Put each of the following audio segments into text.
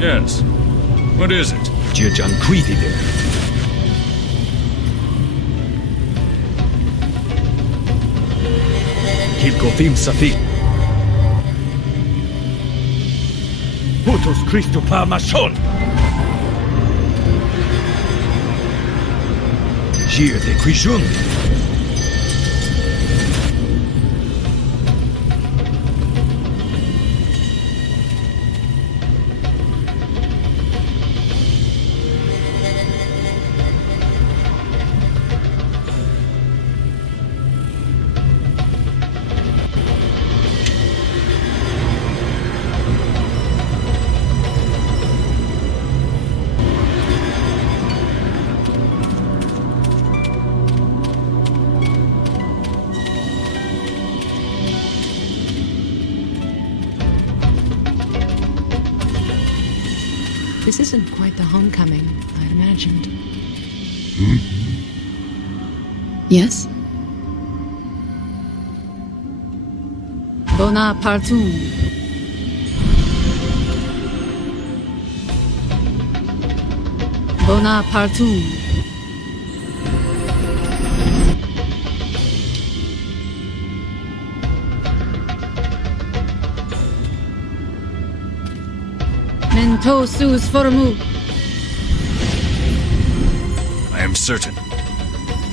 Yes. What is it? Jirjan Quidide. Kilkofim Safi. Putus Christu Parmashon. Jir de Quijun. This isn't quite the homecoming I'd imagined. Yes? Bonaparte. Bonaparte. Mentosus formu. I am certain.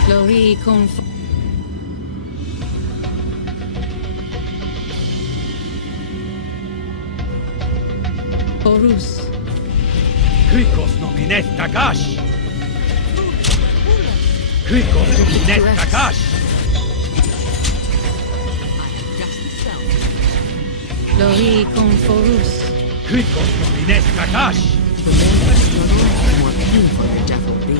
Flori conf. Horus. Krikos nominet Takash. Krikos nominet Takash. Flori conforus. Krikos nominet Takash. The more struggle, the more painful the death will be.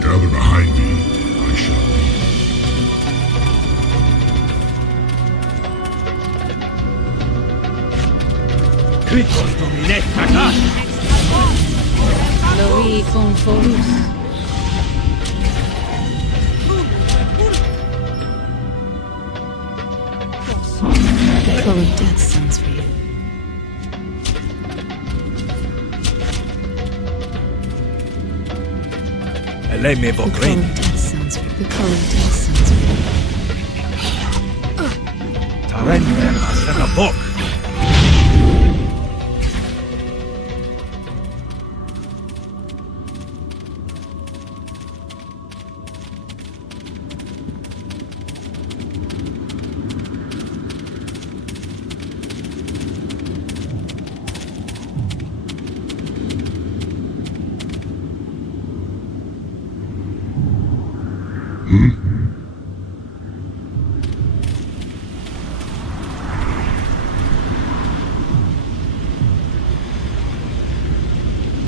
Gather behind me, I shall lead. Krikos nominet Takash. Flori conforus. The call of death sounds for you. Eleme The call Vogrin. of death sounds for you. The call of death sounds for you. Tarender Astanabok.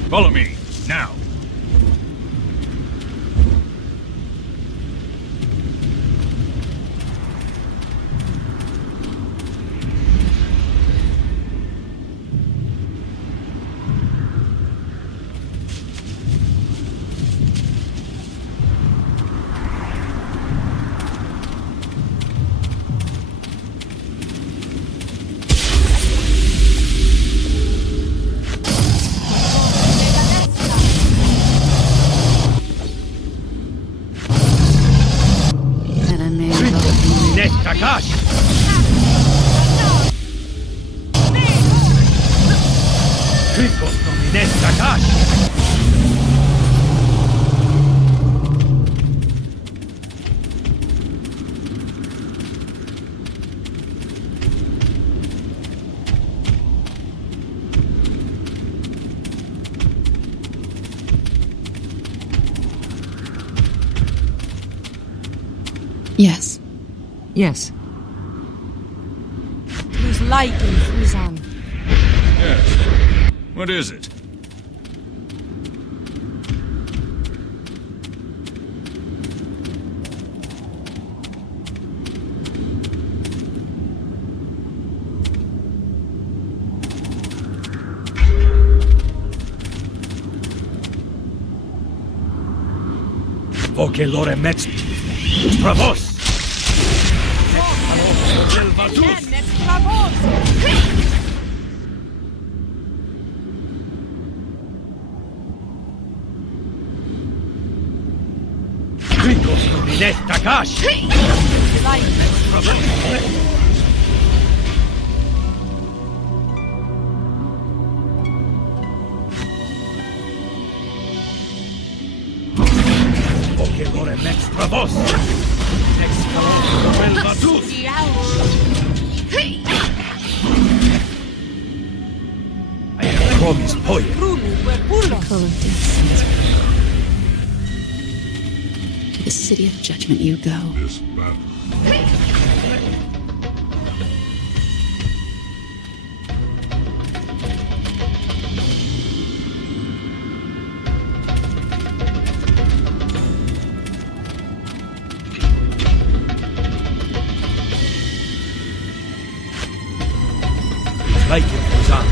Follow me, now. Net Takash. Krikos nominet Takash. Yes. Yes. Who's like in Frizan? Yes. What is it? Voce lore metz. Bravos! Ricos nomines Takash! Voce lore metz bravos! Nex calor novel vatus! I am promised poet. Full of innocence. To the city of judgment you go. This battle. Like it goes on.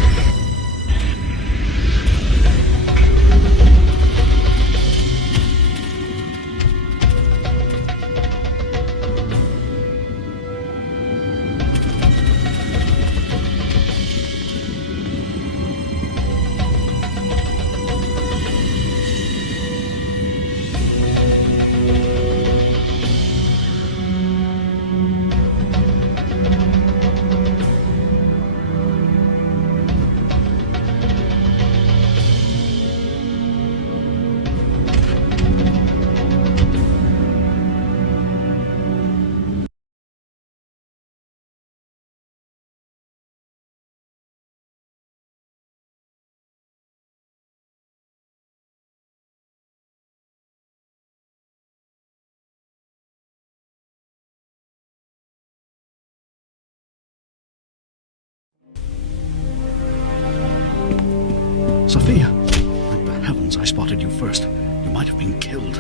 Sophia, thank the heavens I spotted you first. You might have been killed.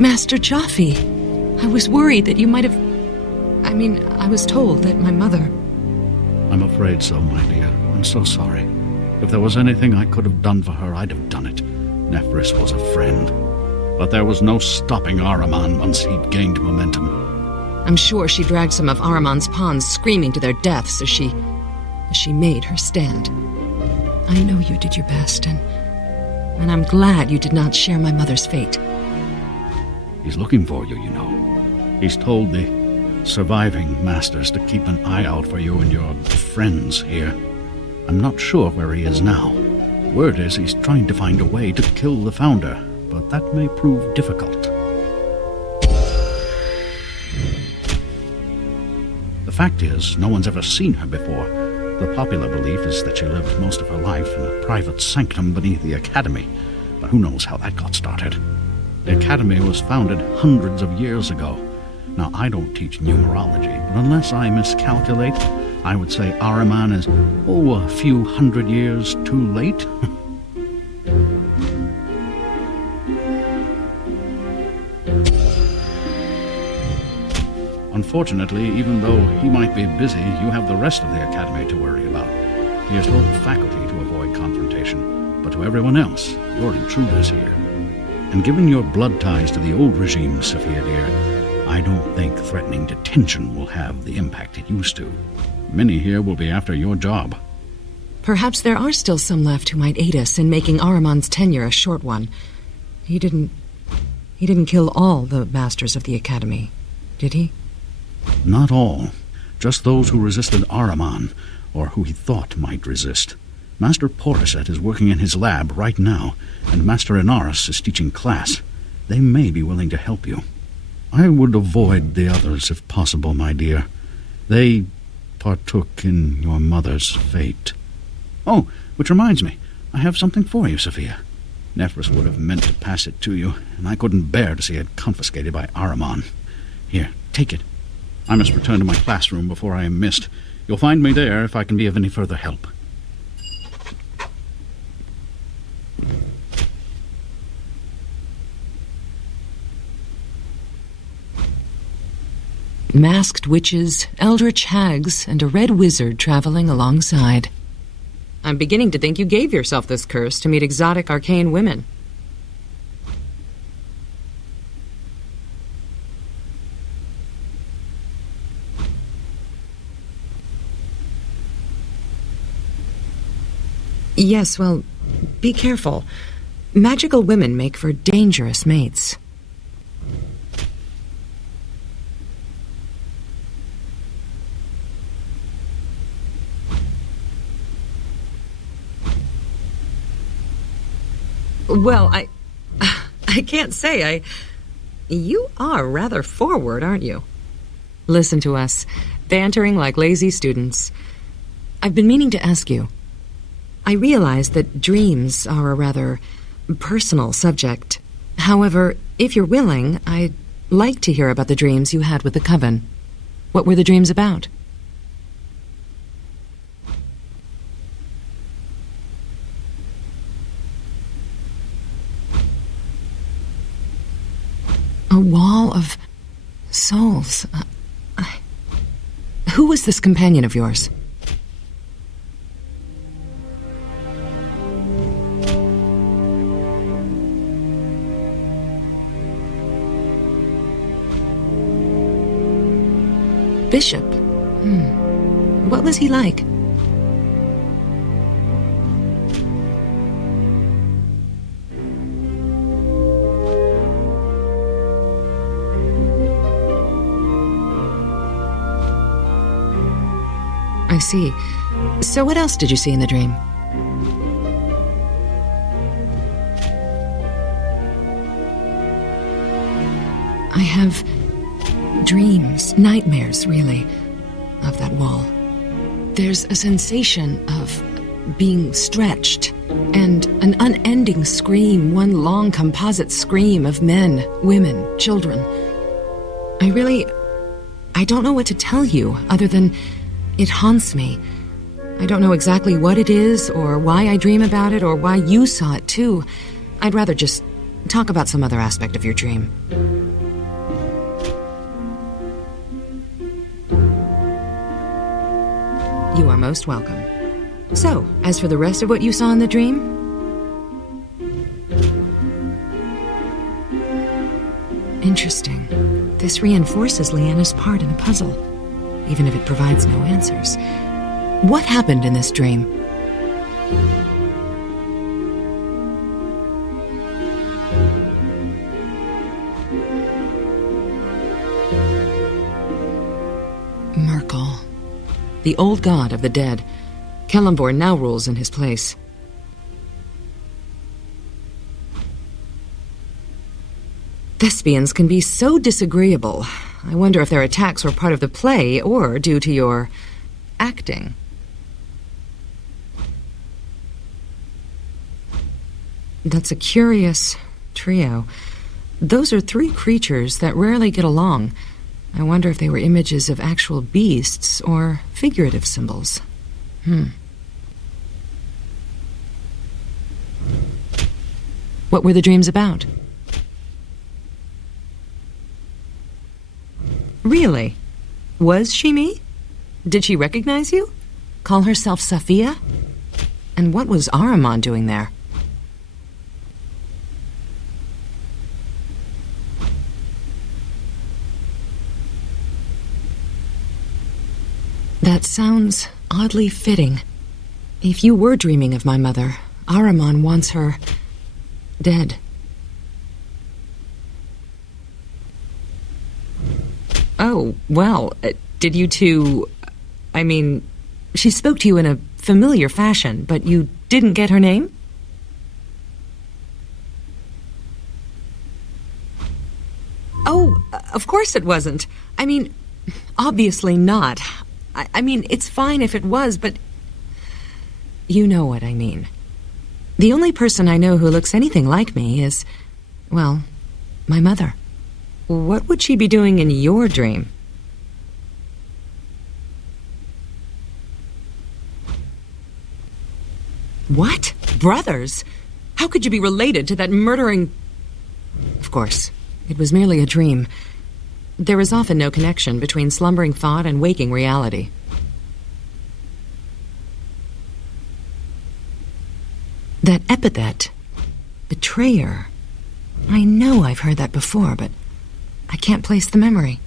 Master Jaffe, I was worried that you might have... I was told that my mother... I'm afraid so, my dear. I'm so sorry. If there was anything I could have done for her, I'd have done it. Nephris was a friend. But there was no stopping Ahriman once he'd gained momentum. I'm sure she dragged some of Ahriman's pawns screaming to their deaths as she made her stand. I know you did your best, and I'm glad you did not share my mother's fate. He's looking for you, you know. He's told the surviving masters to keep an eye out for you and your friends here. I'm not sure where he is now. Word is he's trying to find a way to kill the founder, but that may prove difficult. The fact is, no one's ever seen her before. The popular belief is that she lived most of her life in a private sanctum beneath the Academy, but who knows how that got started. The Academy was founded hundreds of years ago. Now, I don't teach numerology, but unless I miscalculate, I would say Ahriman is, a few hundred years too late. Unfortunately, even though he might be busy, you have the rest of the Academy to worry about. He has told faculty to avoid confrontation, but to everyone else, you're intruders here. And given your blood ties to the old regime, Sophia dear, I don't think threatening detention will have the impact it used to. Many here will be after your job. Perhaps there are still some left who might aid us in making Ahriman's tenure a short one. He didn't kill all the masters of the Academy, did he? Not all. Just those who resisted Ahriman, or who he thought might resist. Master Portishead is working in his lab right now, and Master Inaris is teaching class. They may be willing to help you. I would avoid the others if possible, my dear. They partook in your mother's fate. Oh, which reminds me, I have something for you, Sophia. Nephris would have meant to pass it to you, and I couldn't bear to see it confiscated by Ahriman. Here, take it. I must return to my classroom before I am missed. You'll find me there if I can be of any further help. Masked witches, eldritch hags, and a red wizard traveling alongside. I'm beginning to think you gave yourself this curse to meet exotic arcane women. Yes, well, be careful. Magical women make for dangerous mates. Well, I can't say. You are rather forward, aren't you? Listen to us, bantering like lazy students. I've been meaning to ask you. I realize that dreams are a rather personal subject. However, if you're willing, I'd like to hear about the dreams you had with the Coven. What were the dreams about? A wall of souls. Who was this companion of yours? Bishop. What was he like? I see. So what else did you see in the dream? I have dreams, nightmares, really, of that wall. There's a sensation of being stretched, and an unending scream, one long composite scream of men, women, children. I don't know what to tell you, other than it haunts me. I don't know exactly what it is, or why I dream about it, or why you saw it too. I'd rather just talk about some other aspect of your dream. You are most welcome. So, as for the rest of what you saw in the dream? Interesting. This reinforces Leanna's part in the puzzle, even if it provides no answers. What happened in this dream? Myrkul, the old god of the dead. Kellamvor now rules in his place. Thespians can be so disagreeable. I wonder if their attacks were part of the play or due to your acting. That's a curious trio. Those are three creatures that rarely get along. I wonder if they were images of actual beasts or figurative symbols. What were the dreams about? Really? Was she me? Did she recognize you? Call herself Safiya? And what was Ahriman doing there? That sounds oddly fitting. If you were dreaming of my mother, Ahriman wants her dead. Oh, well, did you two... I mean, she spoke to you in a familiar fashion, but you didn't get her name? Oh, of course it wasn't. I mean, obviously not. I mean, it's fine if it was, but... You know what I mean. The only person I know who looks anything like me is, well, my mother. What would she be doing in your dream? What? Brothers? How could you be related to that murdering... Of course, it was merely a dream. There is often no connection between slumbering thought and waking reality. That epithet, betrayer, I know I've heard that before, but I can't place the memory.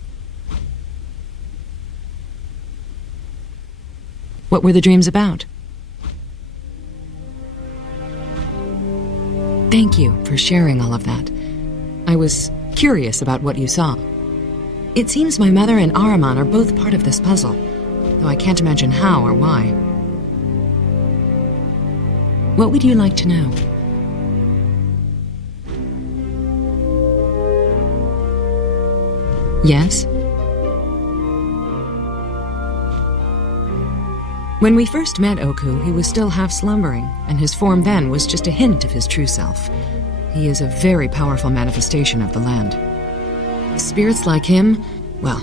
What were the dreams about? Thank you for sharing all of that. I was curious about what you saw. It seems my mother and Ahriman are both part of this puzzle, though I can't imagine how or why. What would you like to know? Yes? When we first met Oku, he was still half slumbering, and his form then was just a hint of his true self. He is a very powerful manifestation of the land. Spirits like him, well,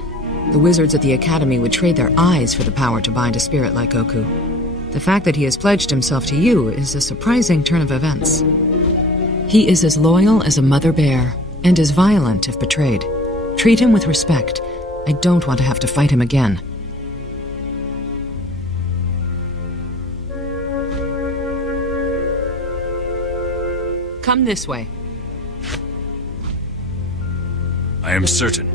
the wizards at the Academy would trade their eyes for the power to bind a spirit like Oku. The fact that he has pledged himself to you is a surprising turn of events. He is as loyal as a mother bear, and as violent if betrayed. Treat him with respect. I don't want to have to fight him again. Come this way. I am certain.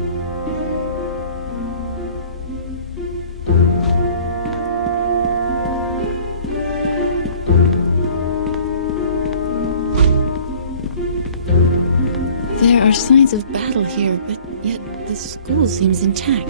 There are signs of battle here, but yet the school seems intact.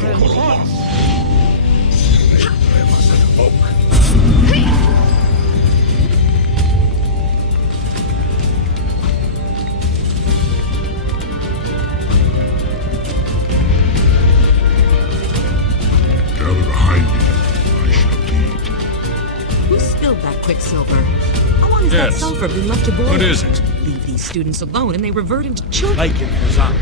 Gather behind me. I shall lead. Who spilled that quicksilver? How long has that Yes. sulfur been left to boil? What is it? Leave these students alone and they revert into children. Like it was up.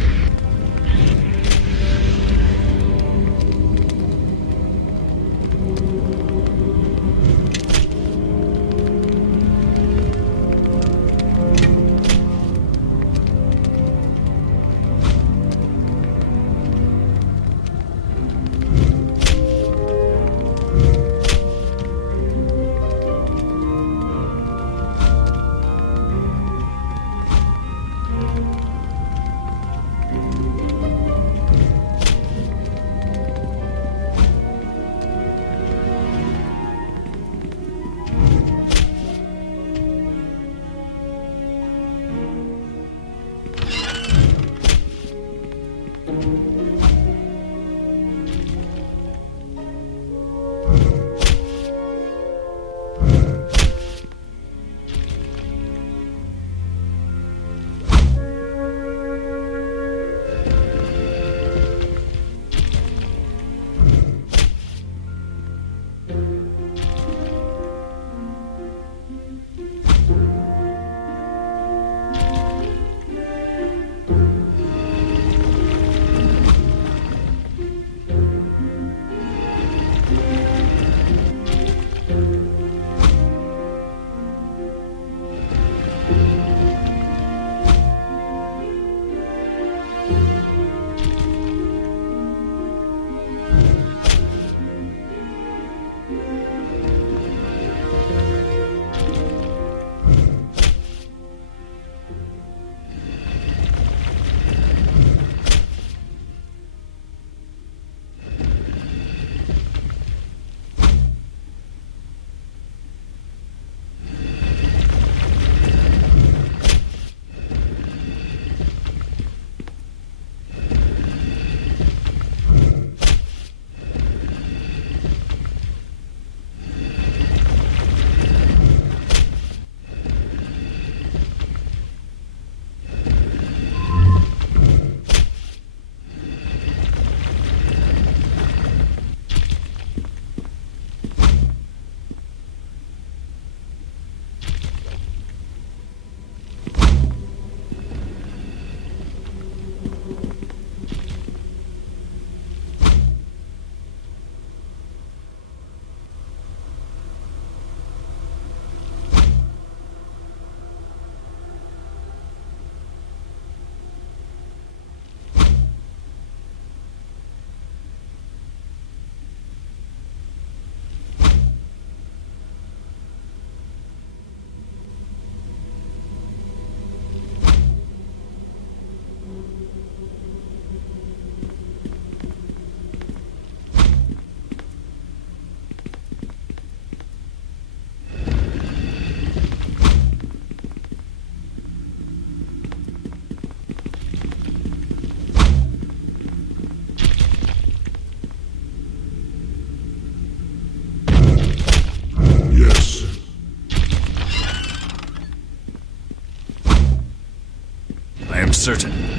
certain.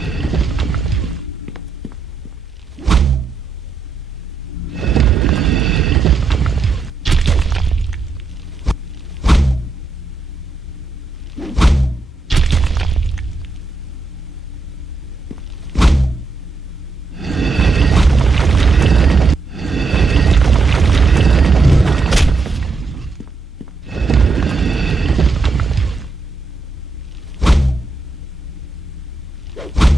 You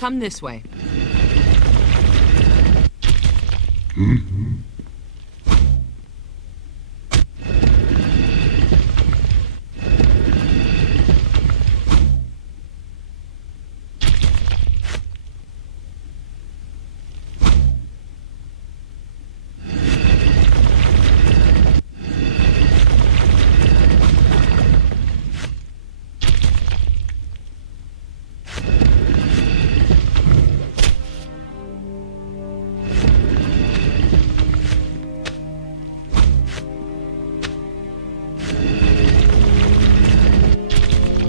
Come this way.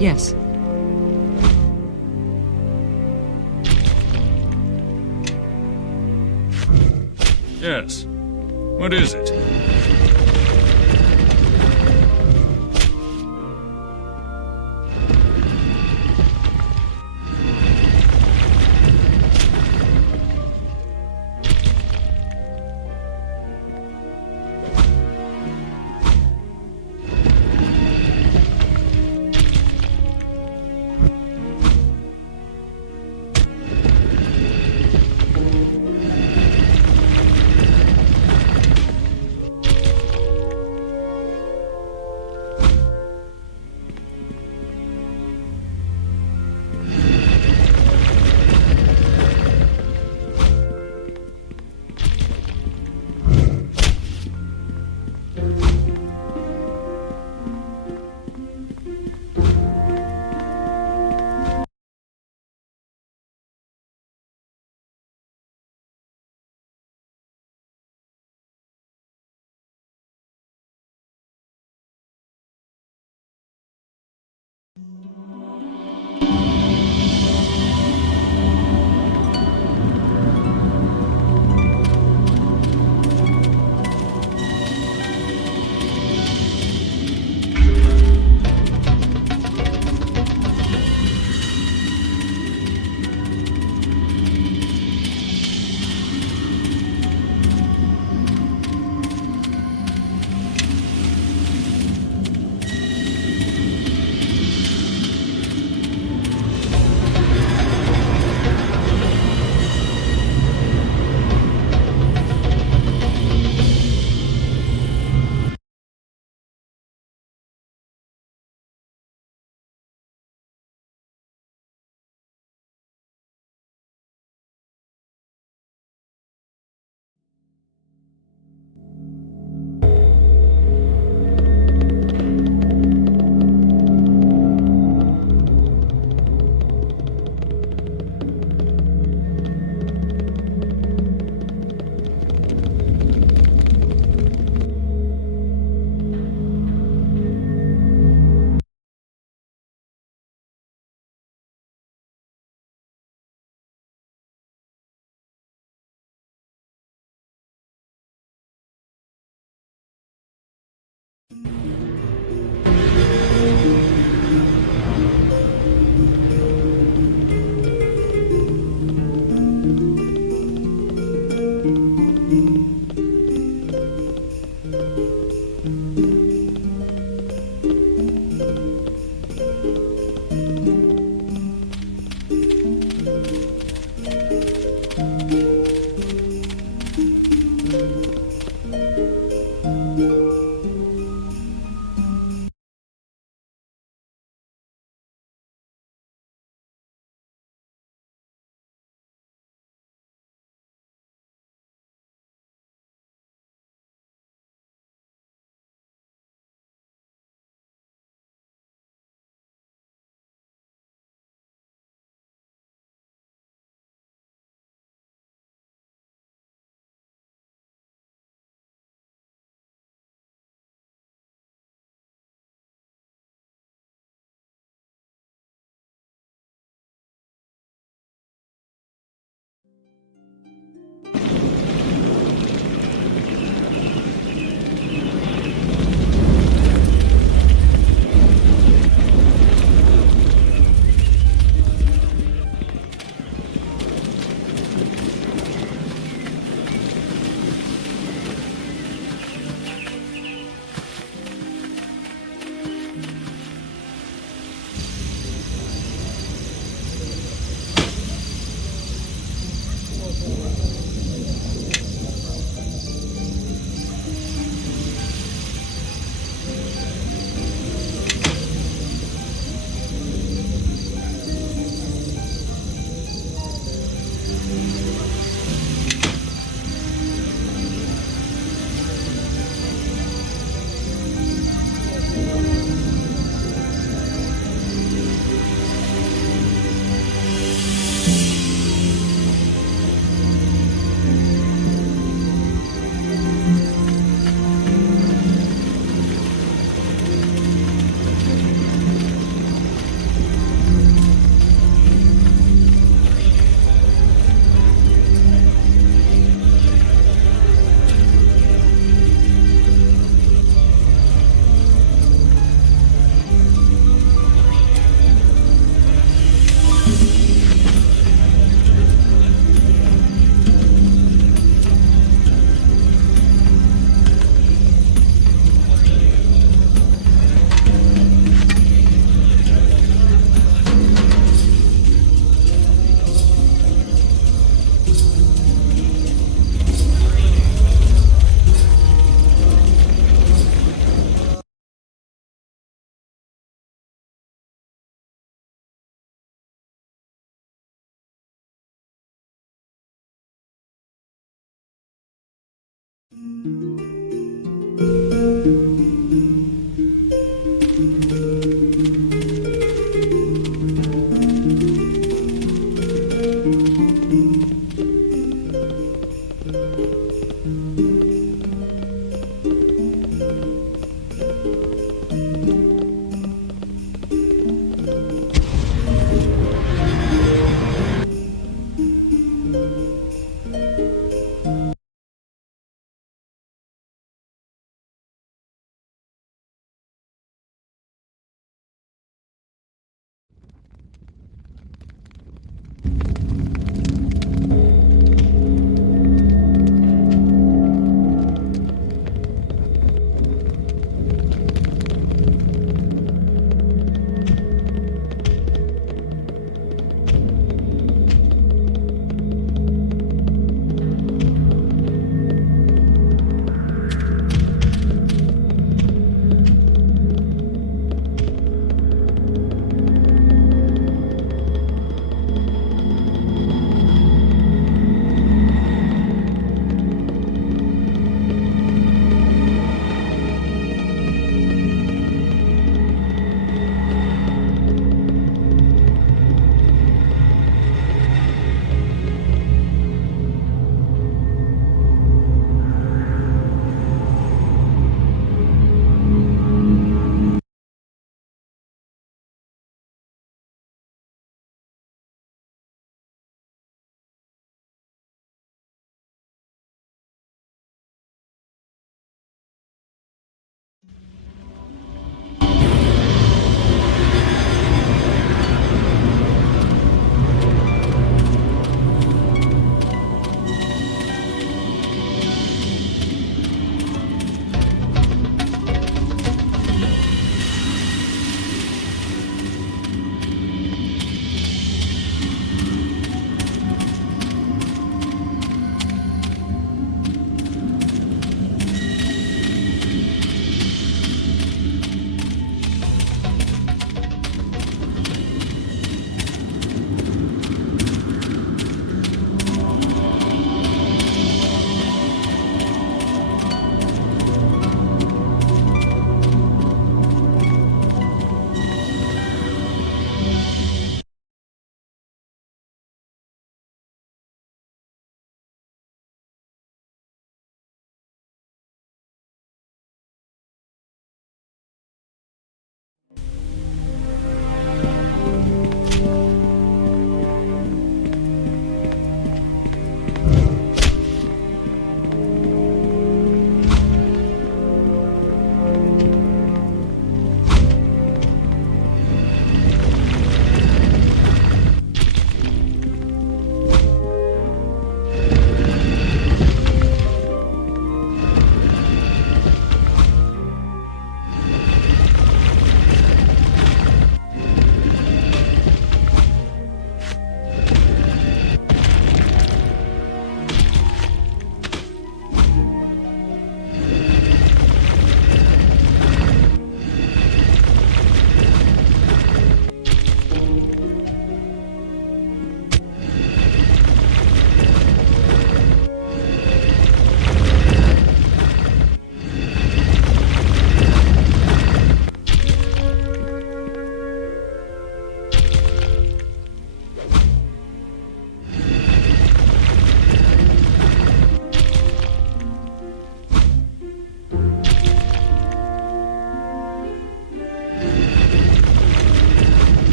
Yes. Yes. What is it?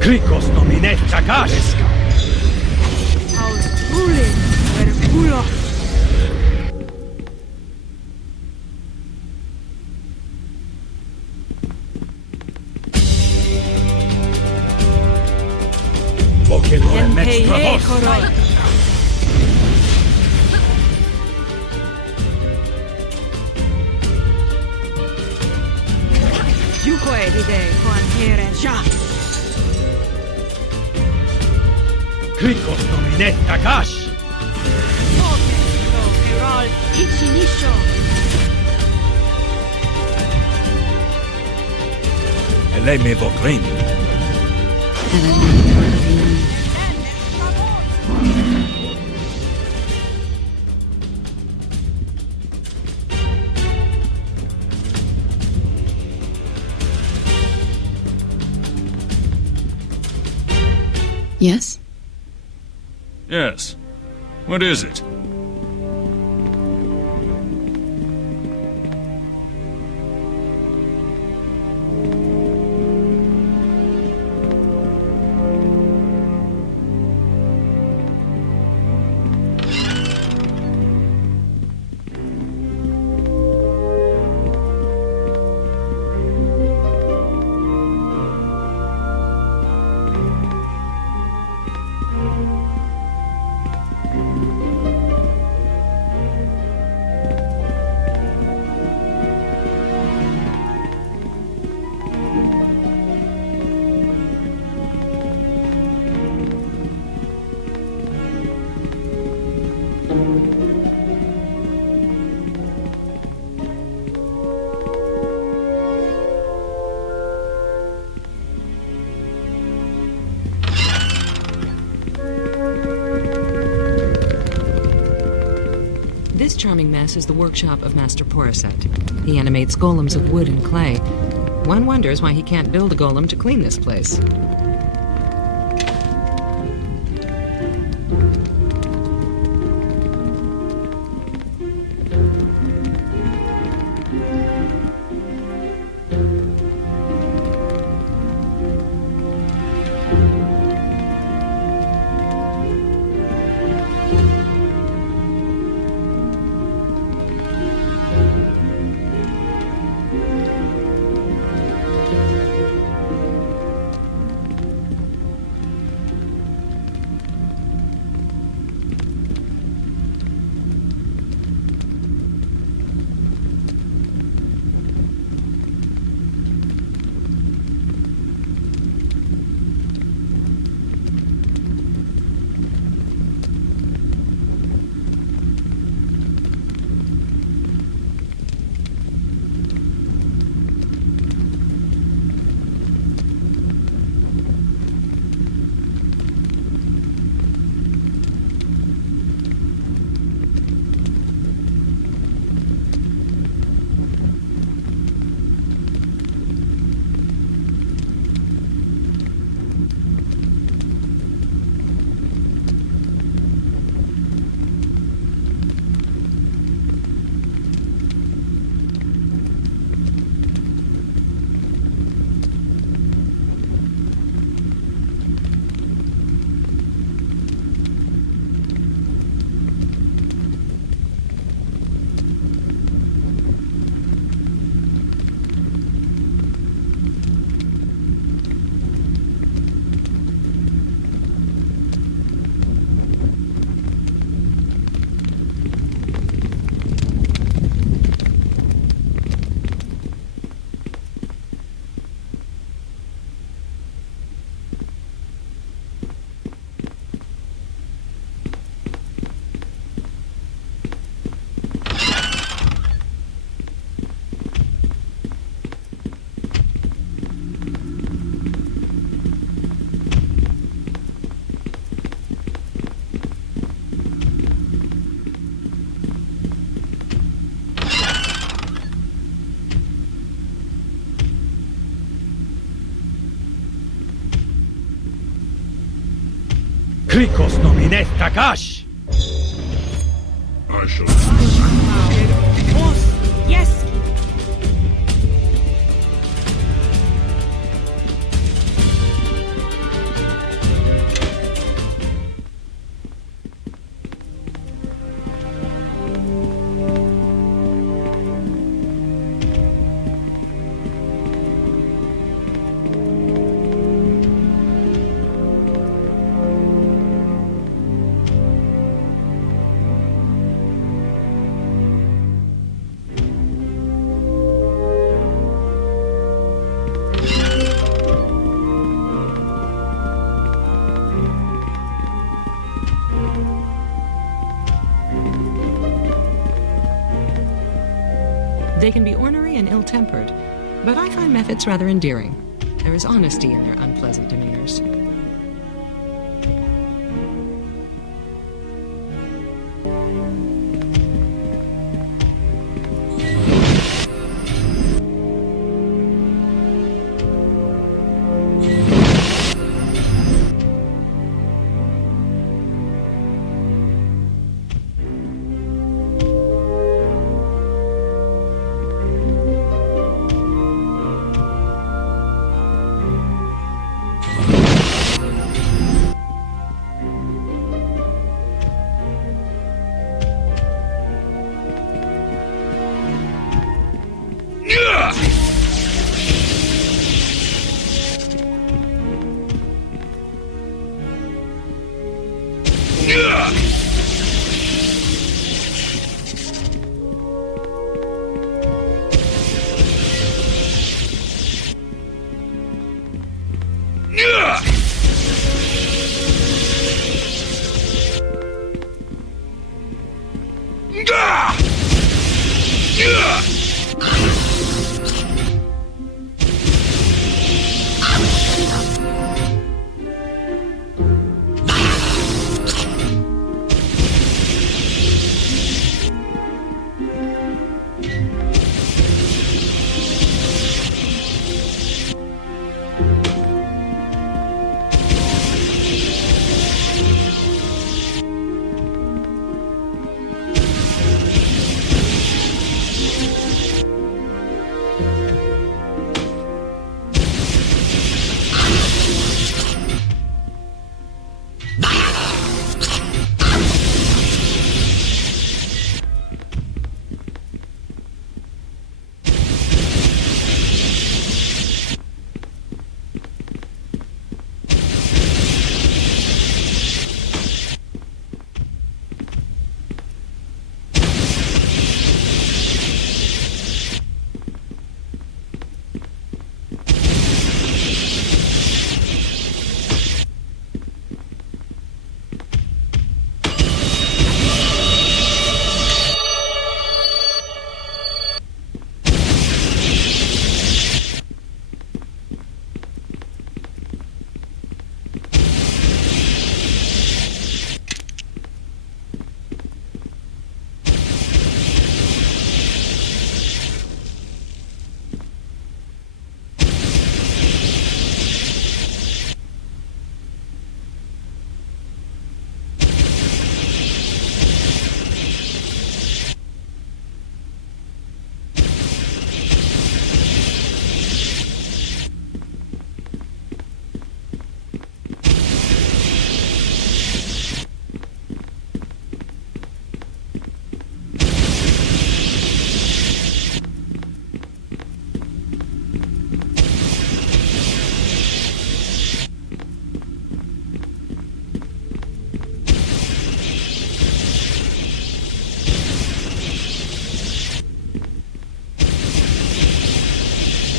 Krikos nomine Takash! Vocelore mex travos! Krikos nomine Takash! Ele me vocrin. Yes? Yes. What is it? This charming mess is the workshop of Master Porisset. He animates golems of wood and clay. One wonders why he can't build a golem to clean this place. Krikos nomine Takash! I shall They can be ornery and ill-tempered, but I find methods rather endearing. There is honesty in their unpleasant demeanors.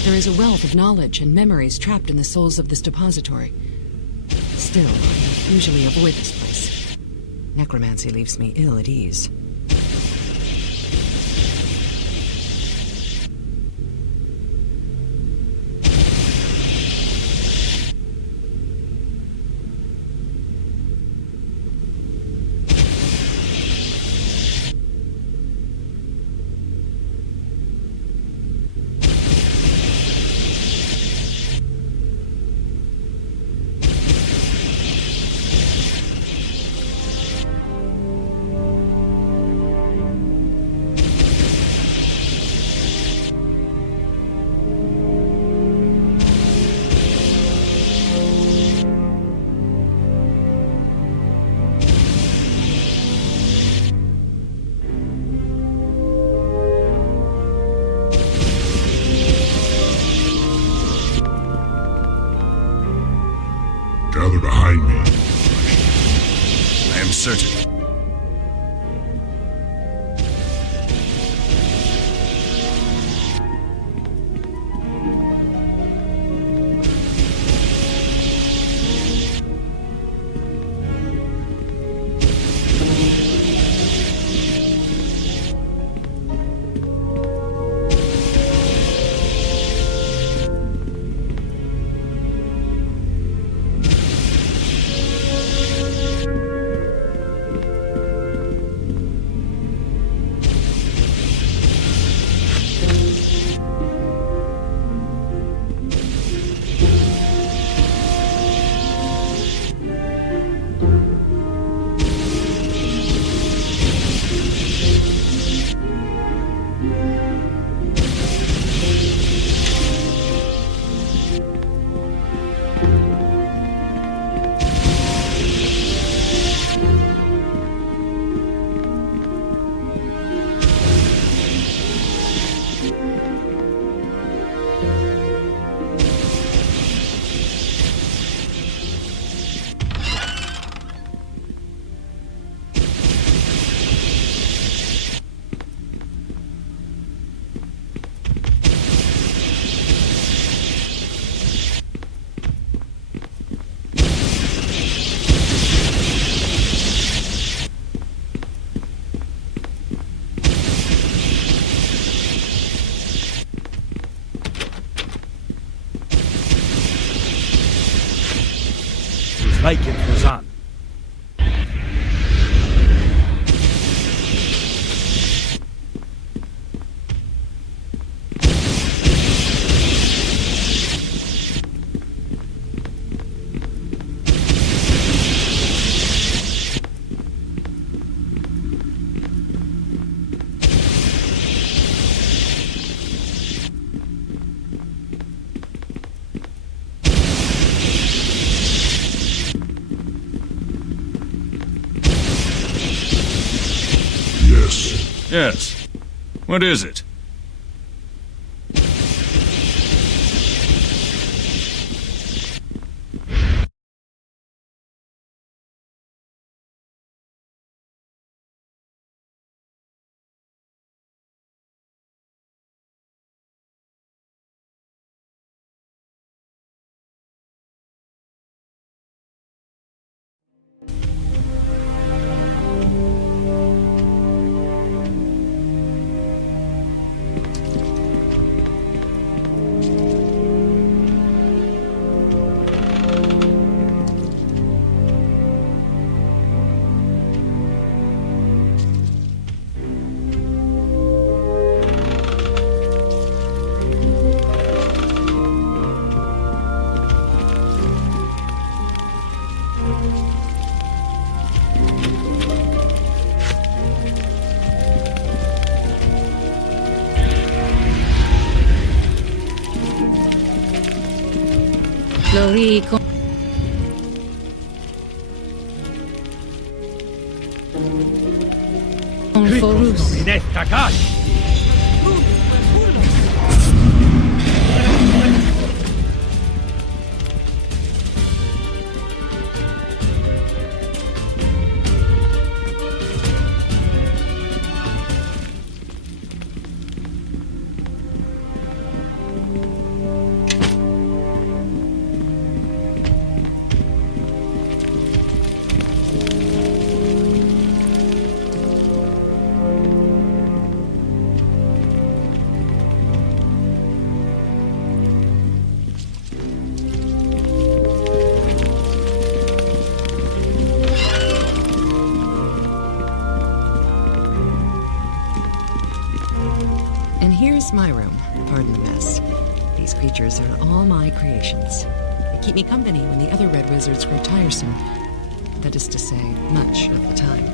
There is a wealth of knowledge and memories trapped in the souls of this depository. Still, I usually avoid this place. Necromancy leaves me ill at ease. Gather behind me. I am certain. Schleichen Fusan. Yes. What is it? Florico. Forus. In esta calle. And here's my room. Pardon the mess. These creatures are all my creations. They keep me company when the other red wizards grow tiresome. That is to say, much of the time.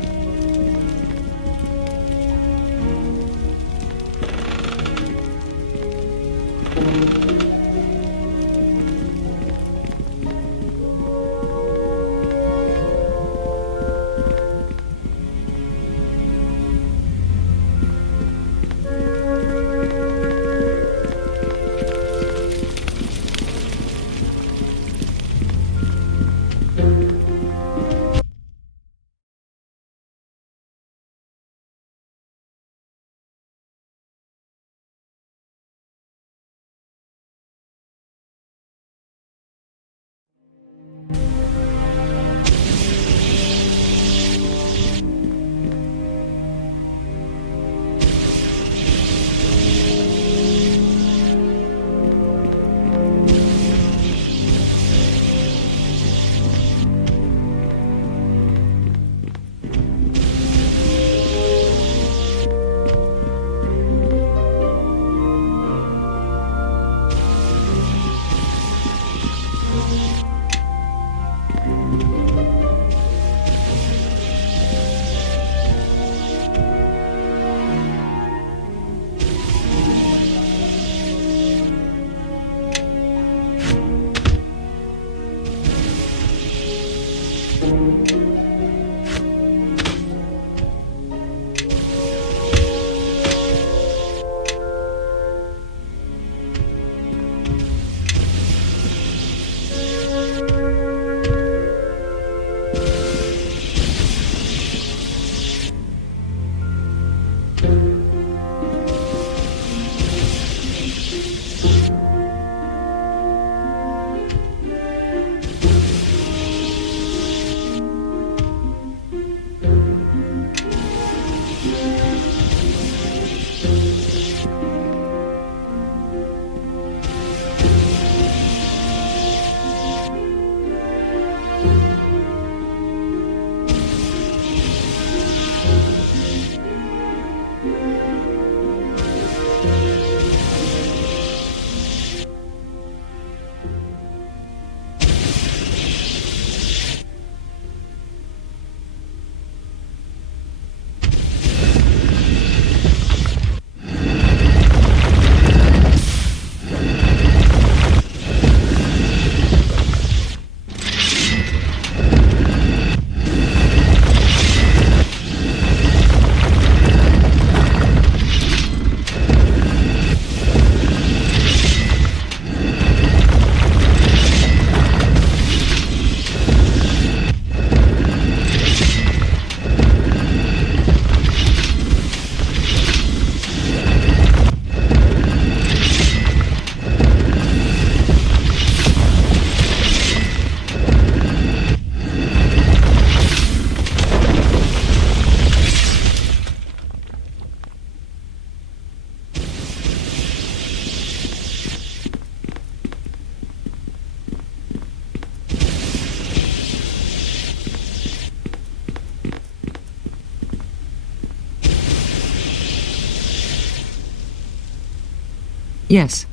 Yes.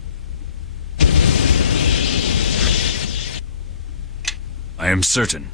I am certain.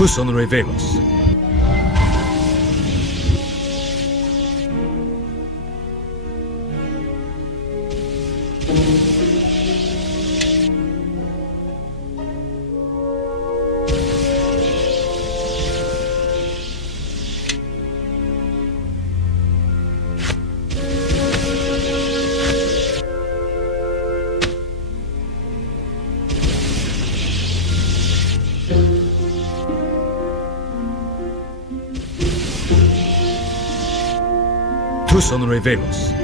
Tus son revelos. Tus honore vemos.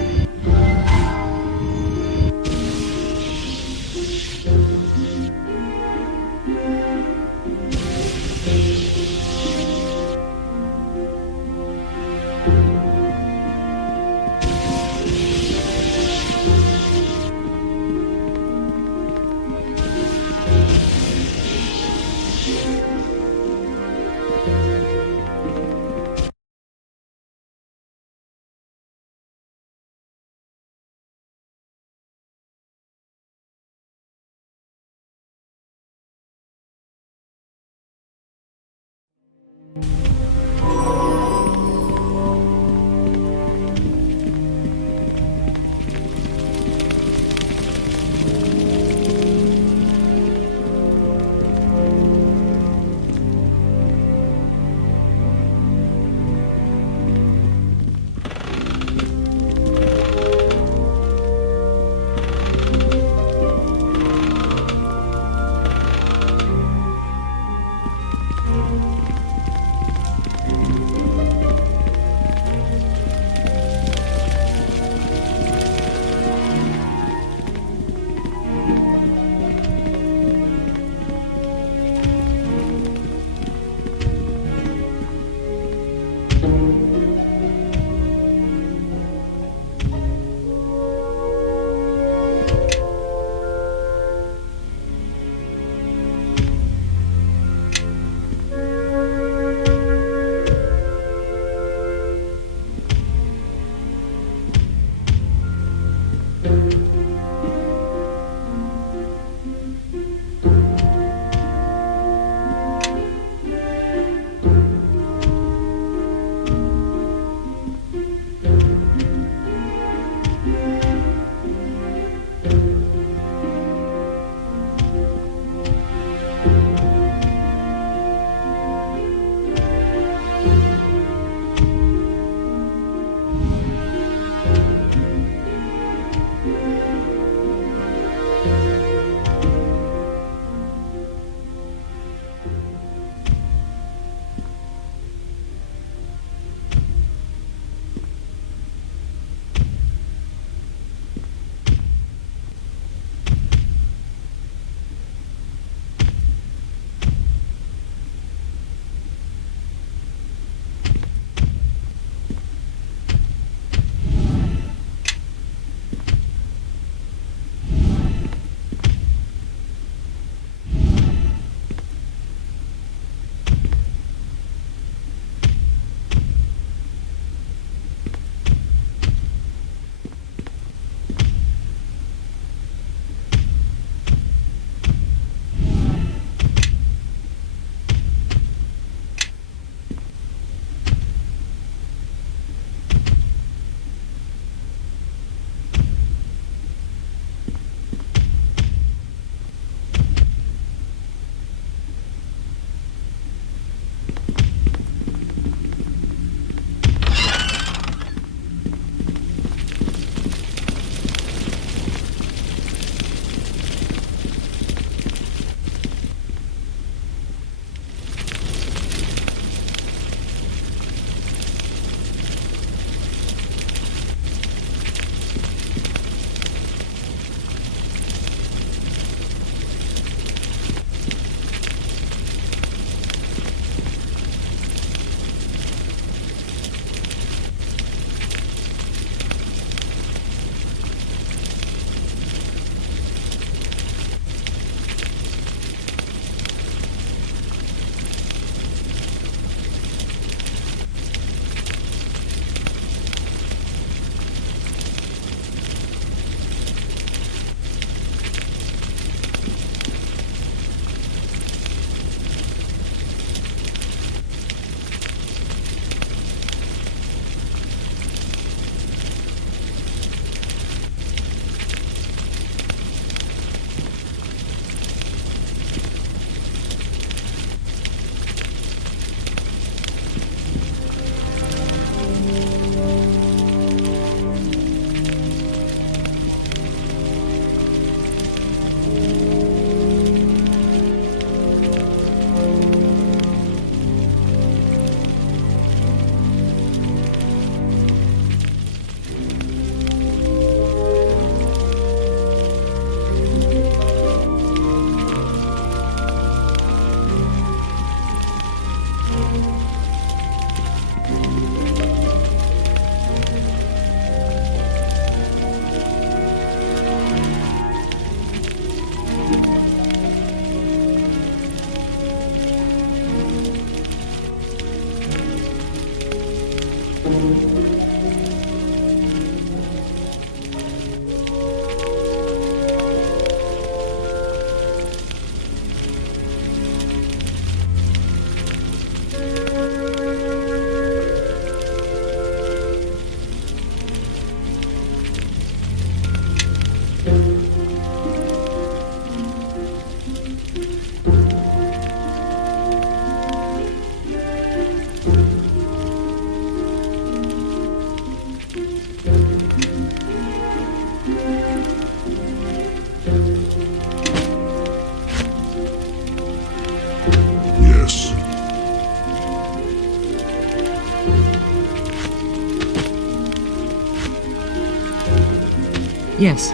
Yes.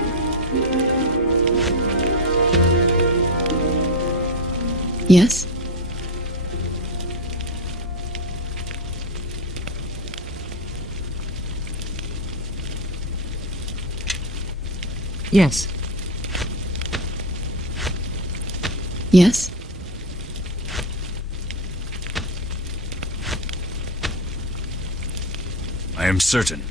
Yes? Yes. Yes? I am certain.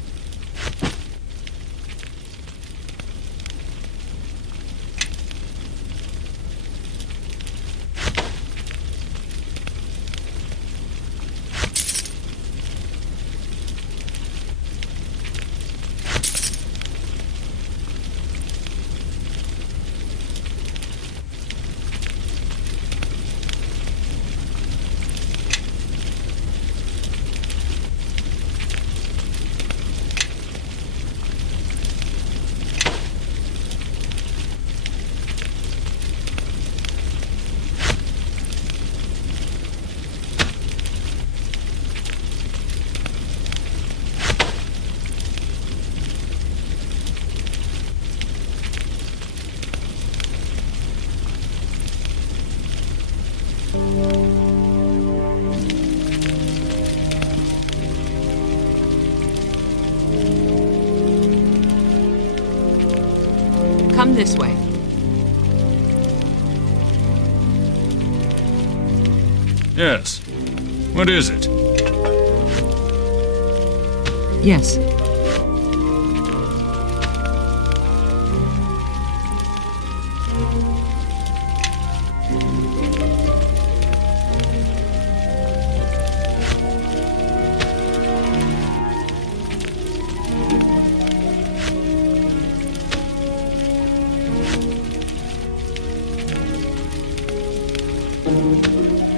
Come this way. Yes. What is it? Yes.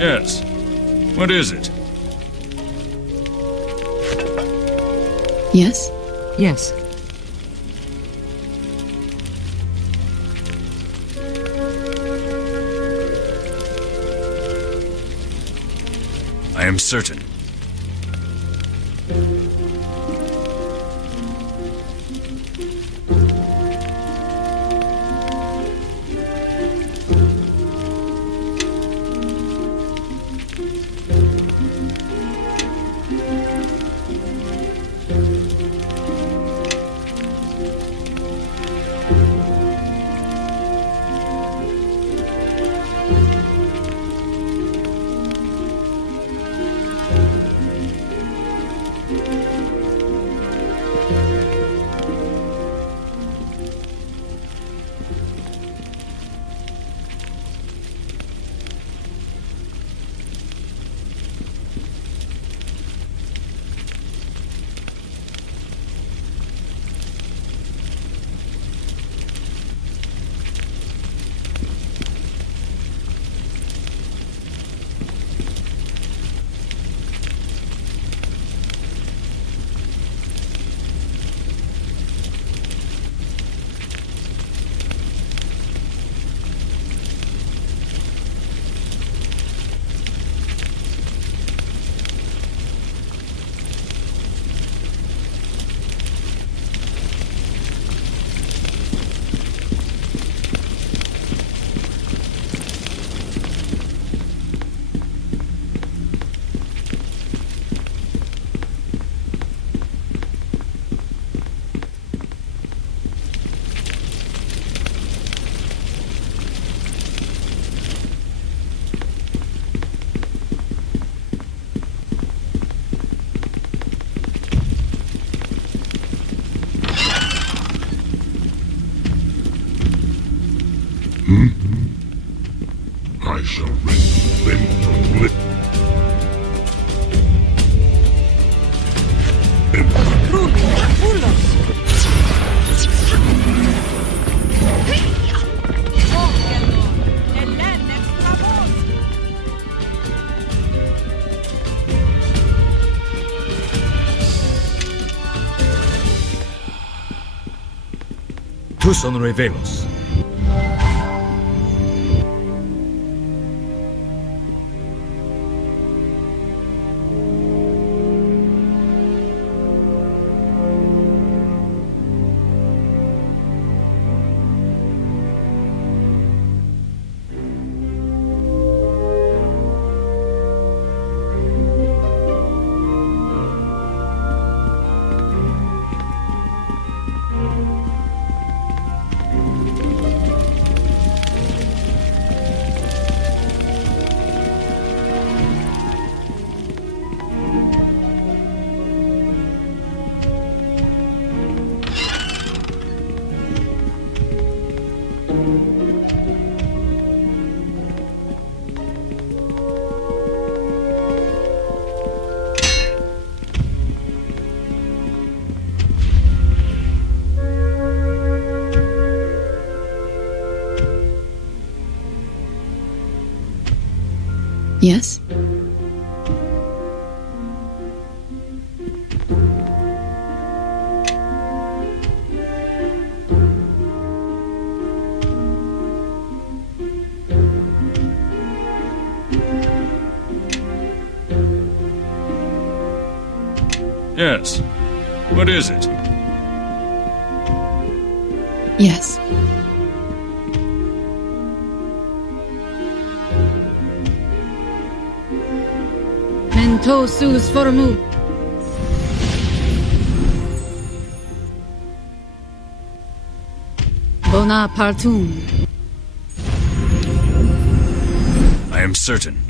Yes. What is it? Yes? Yes. I am certain. I shall rend limb from limb. Tu son revelos. Yes? Yes. What is it? Yes. Mento sus formu. Bonapartum. I am certain.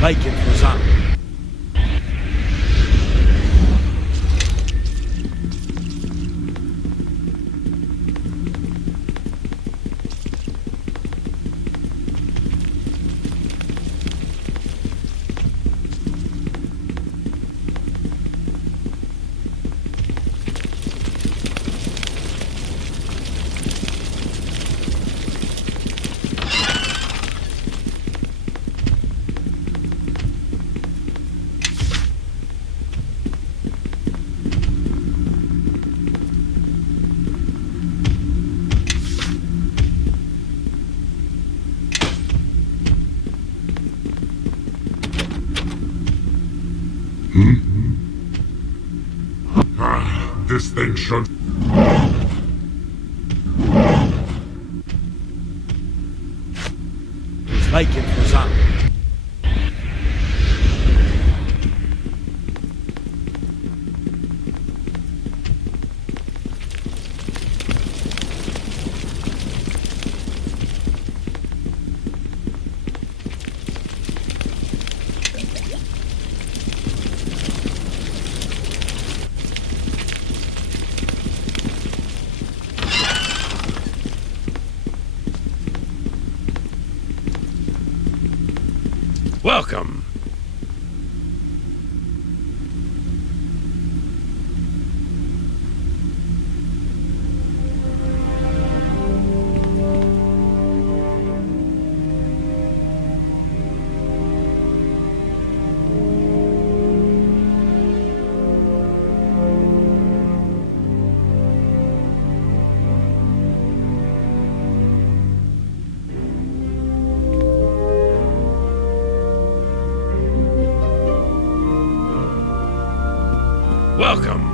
Lijken verzamelen. This thing should... Lijken verzamelen. Welcome. Welcome.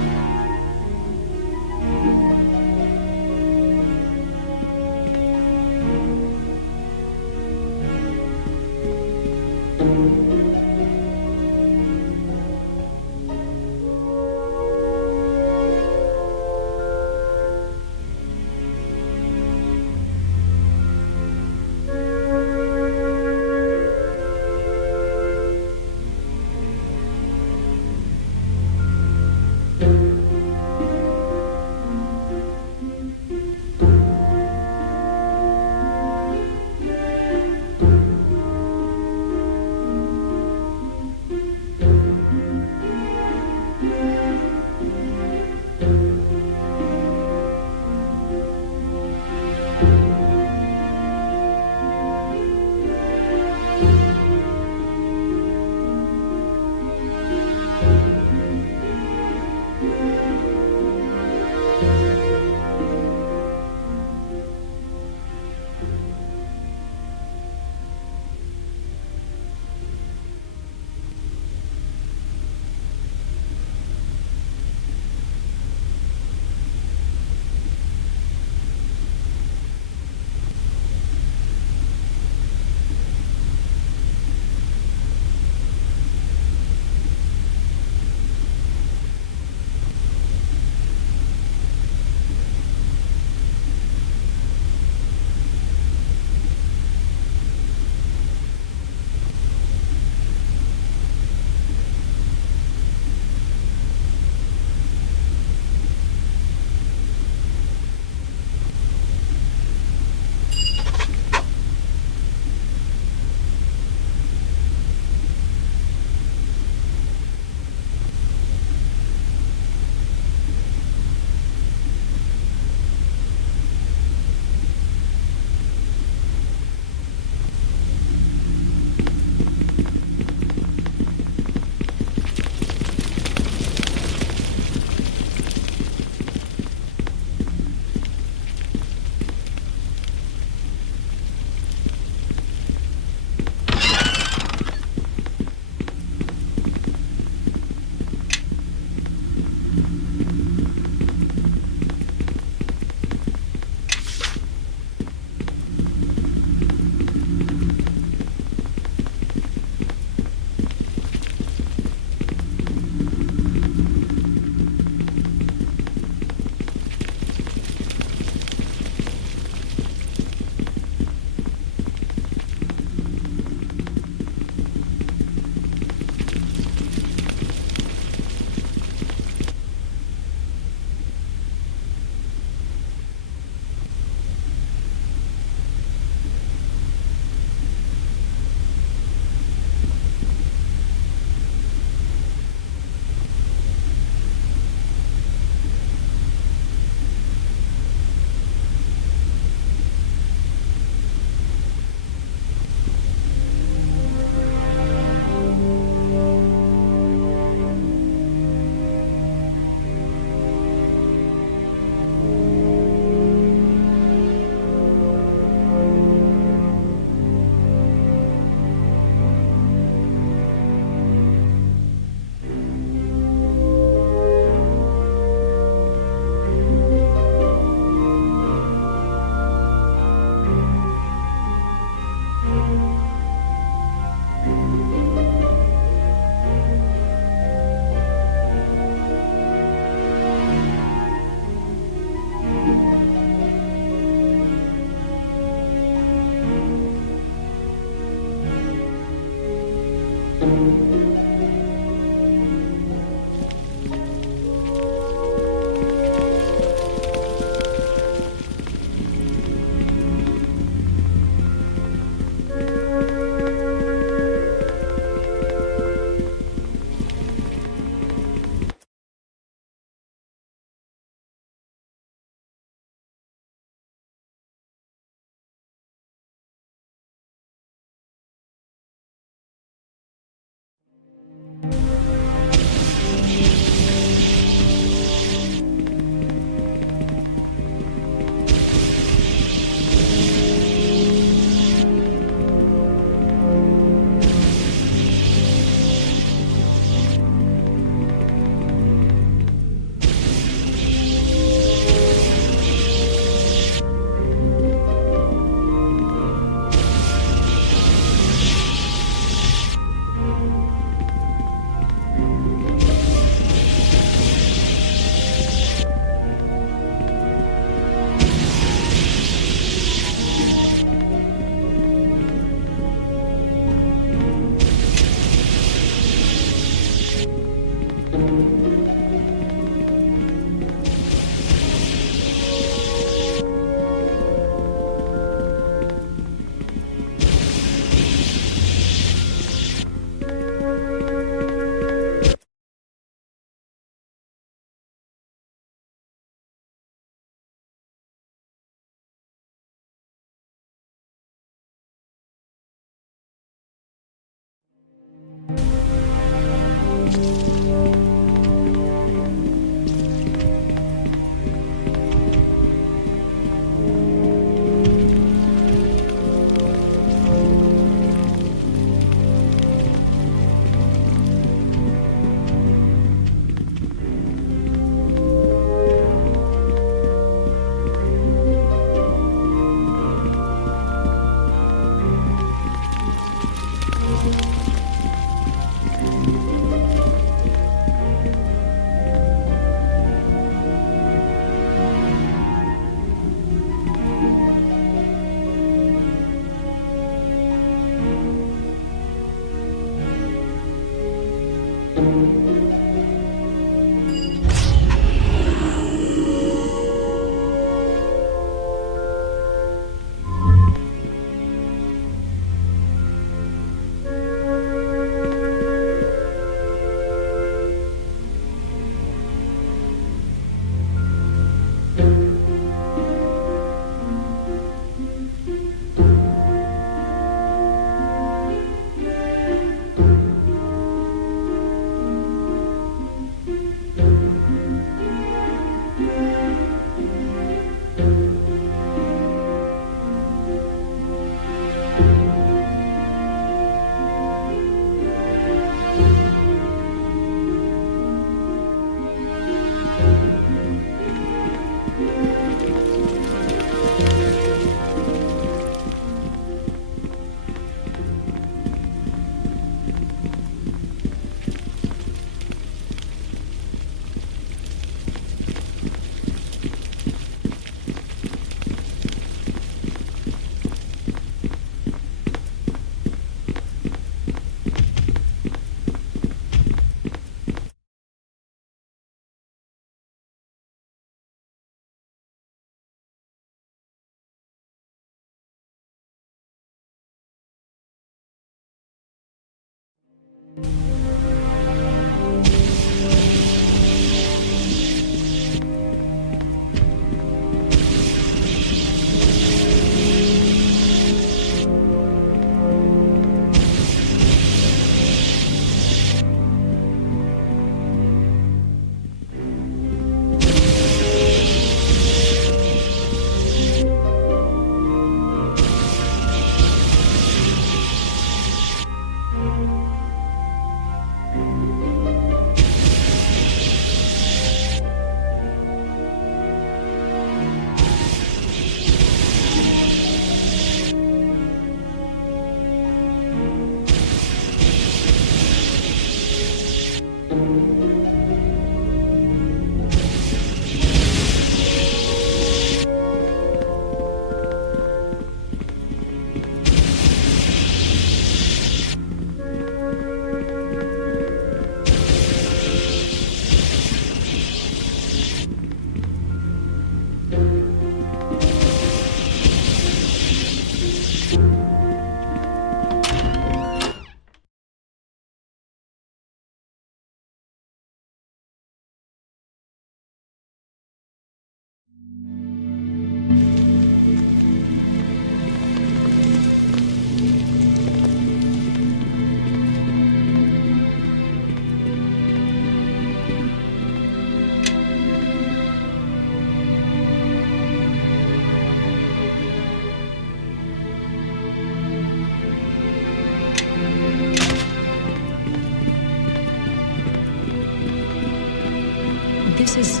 This is,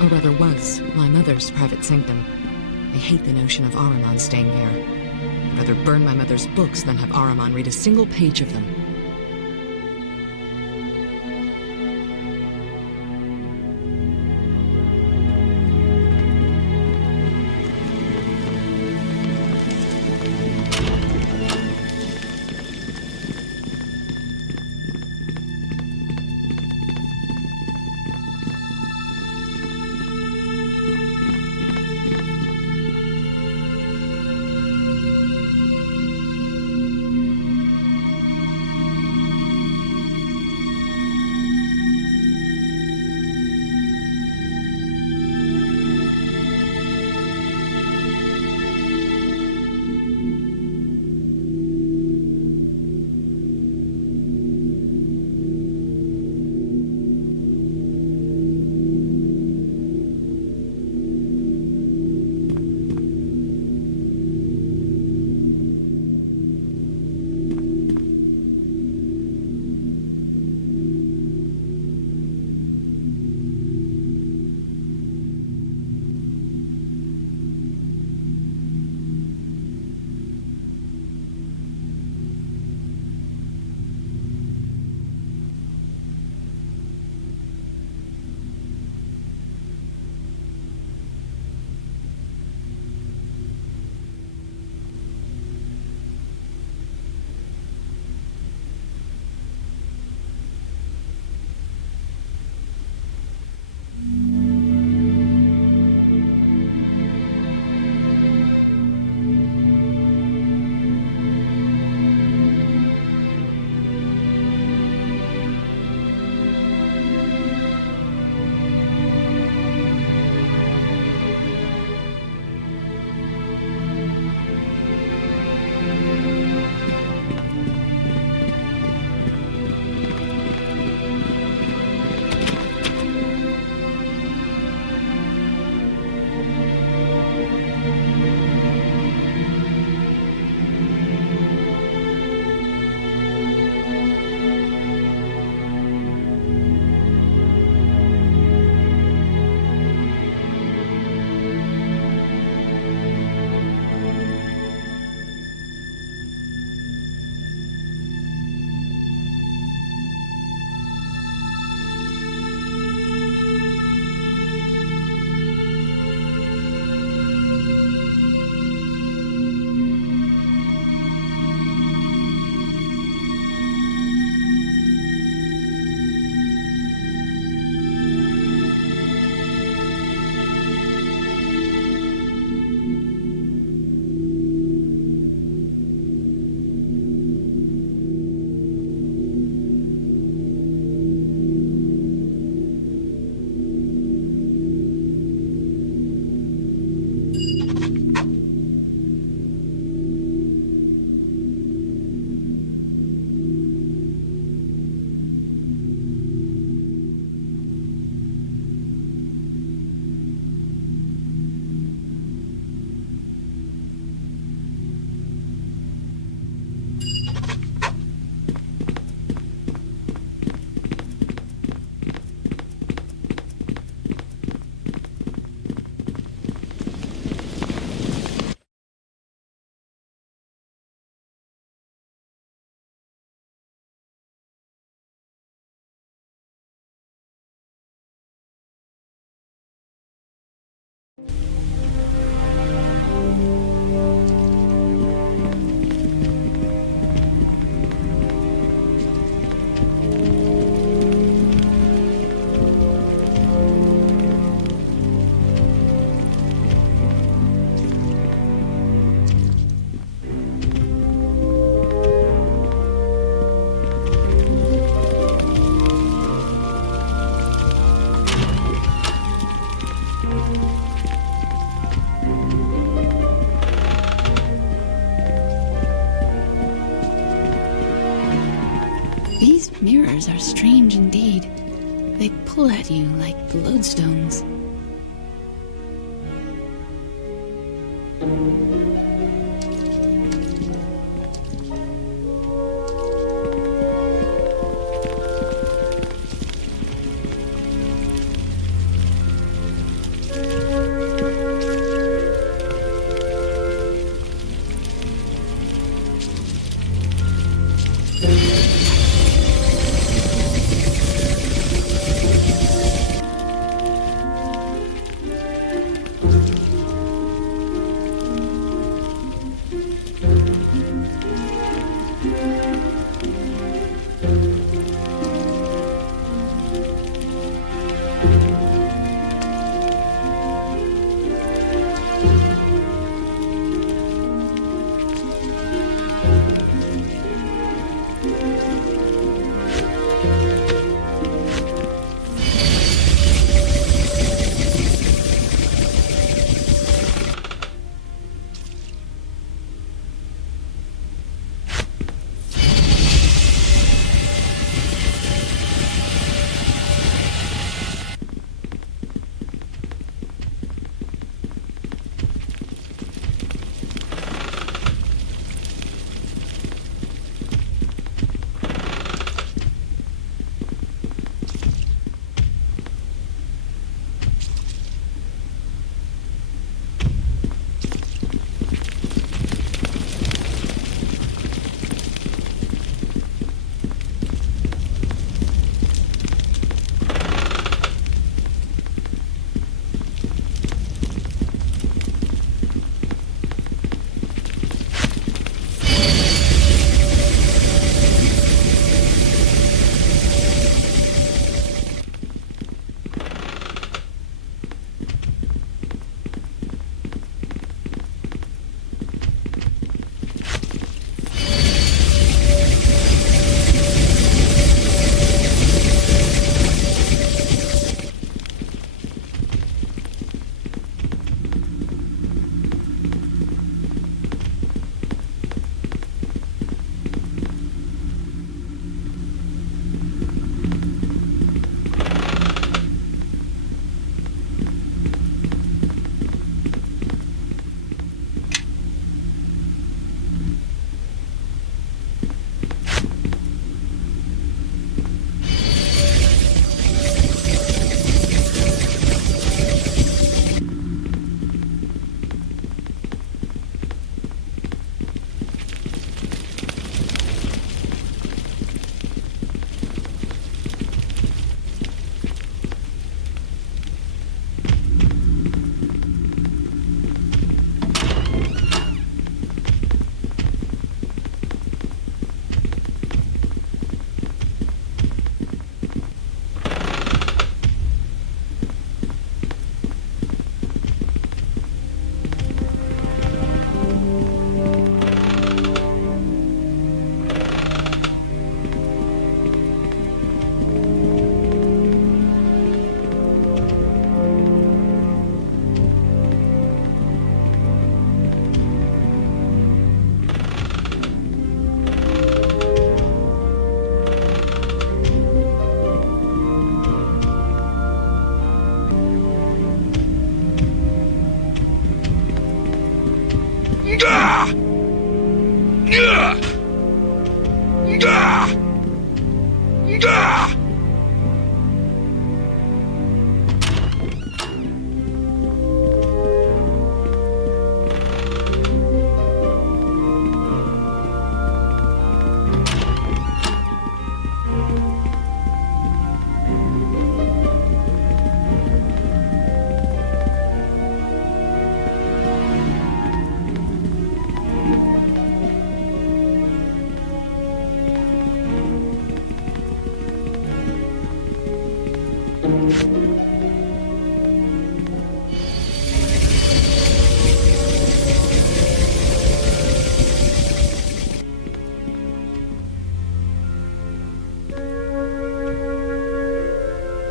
or rather was, my mother's private sanctum. I hate the notion of Ahriman staying here. I'd rather burn my mother's books than have Ahriman read a single page of them. mirrors are strange indeed. They pull at you like lodestones.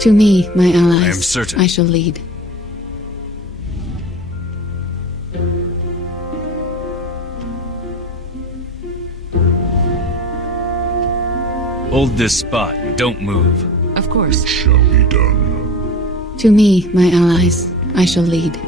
To me, my allies, I am certain. I shall lead. Hold this spot and don't move. Of course. Shall be done. To me, my allies, I shall lead.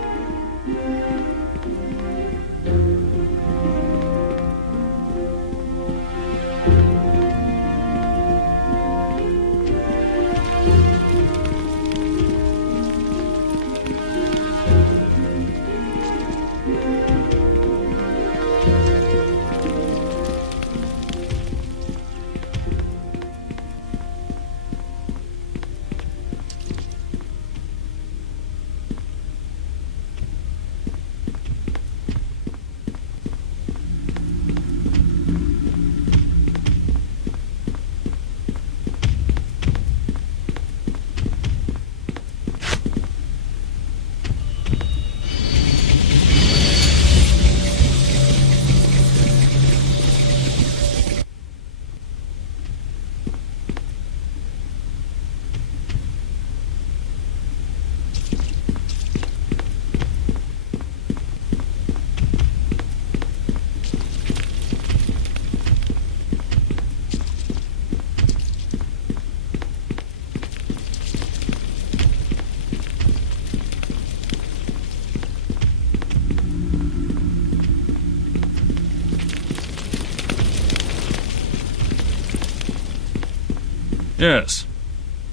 Yes.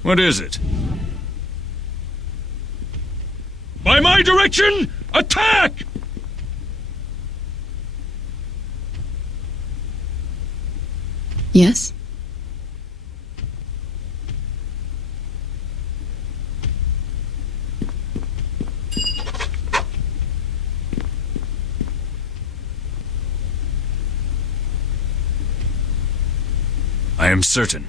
What is it? By my direction, attack! Yes? I am certain.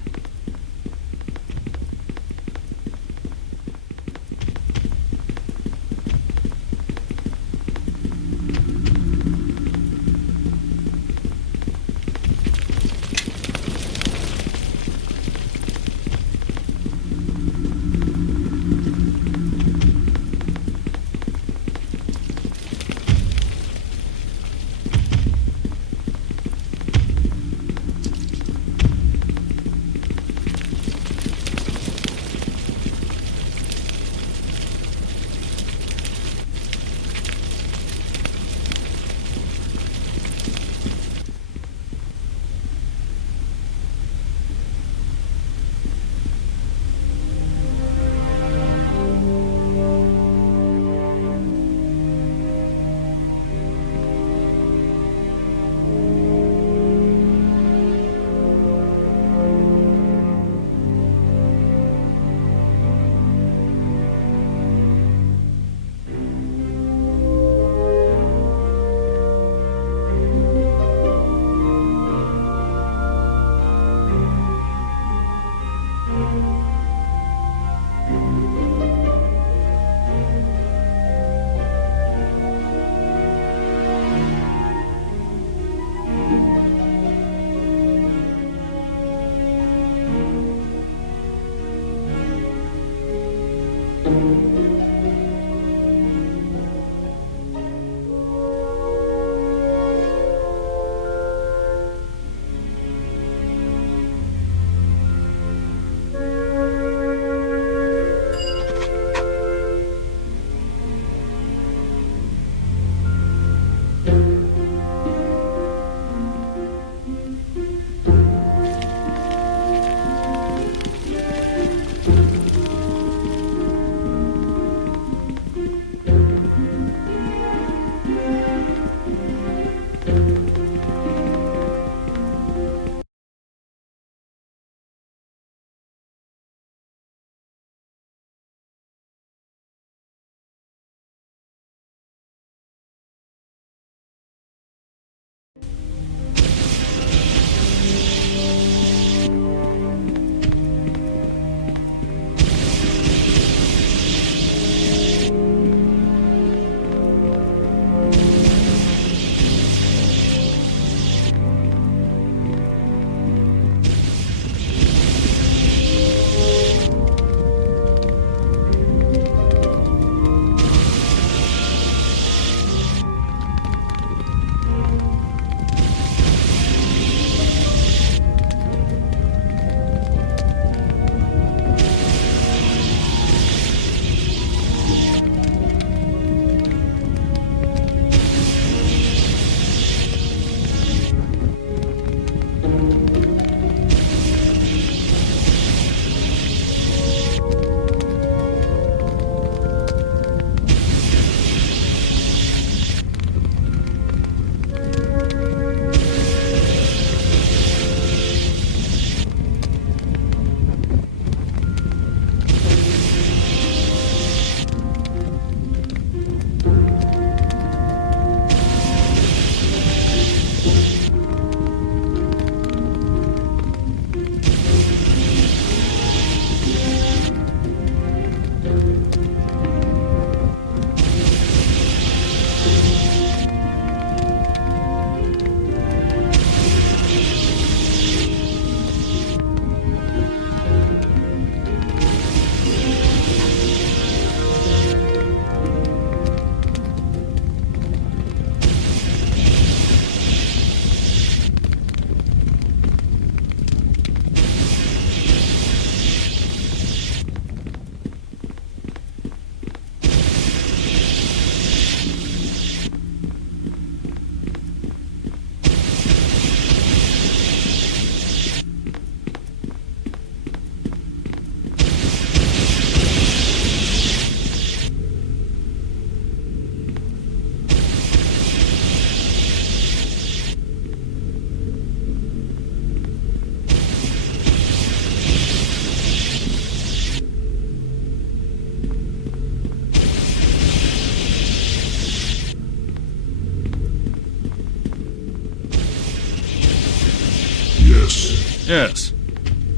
Yes. Yes.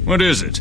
What is it?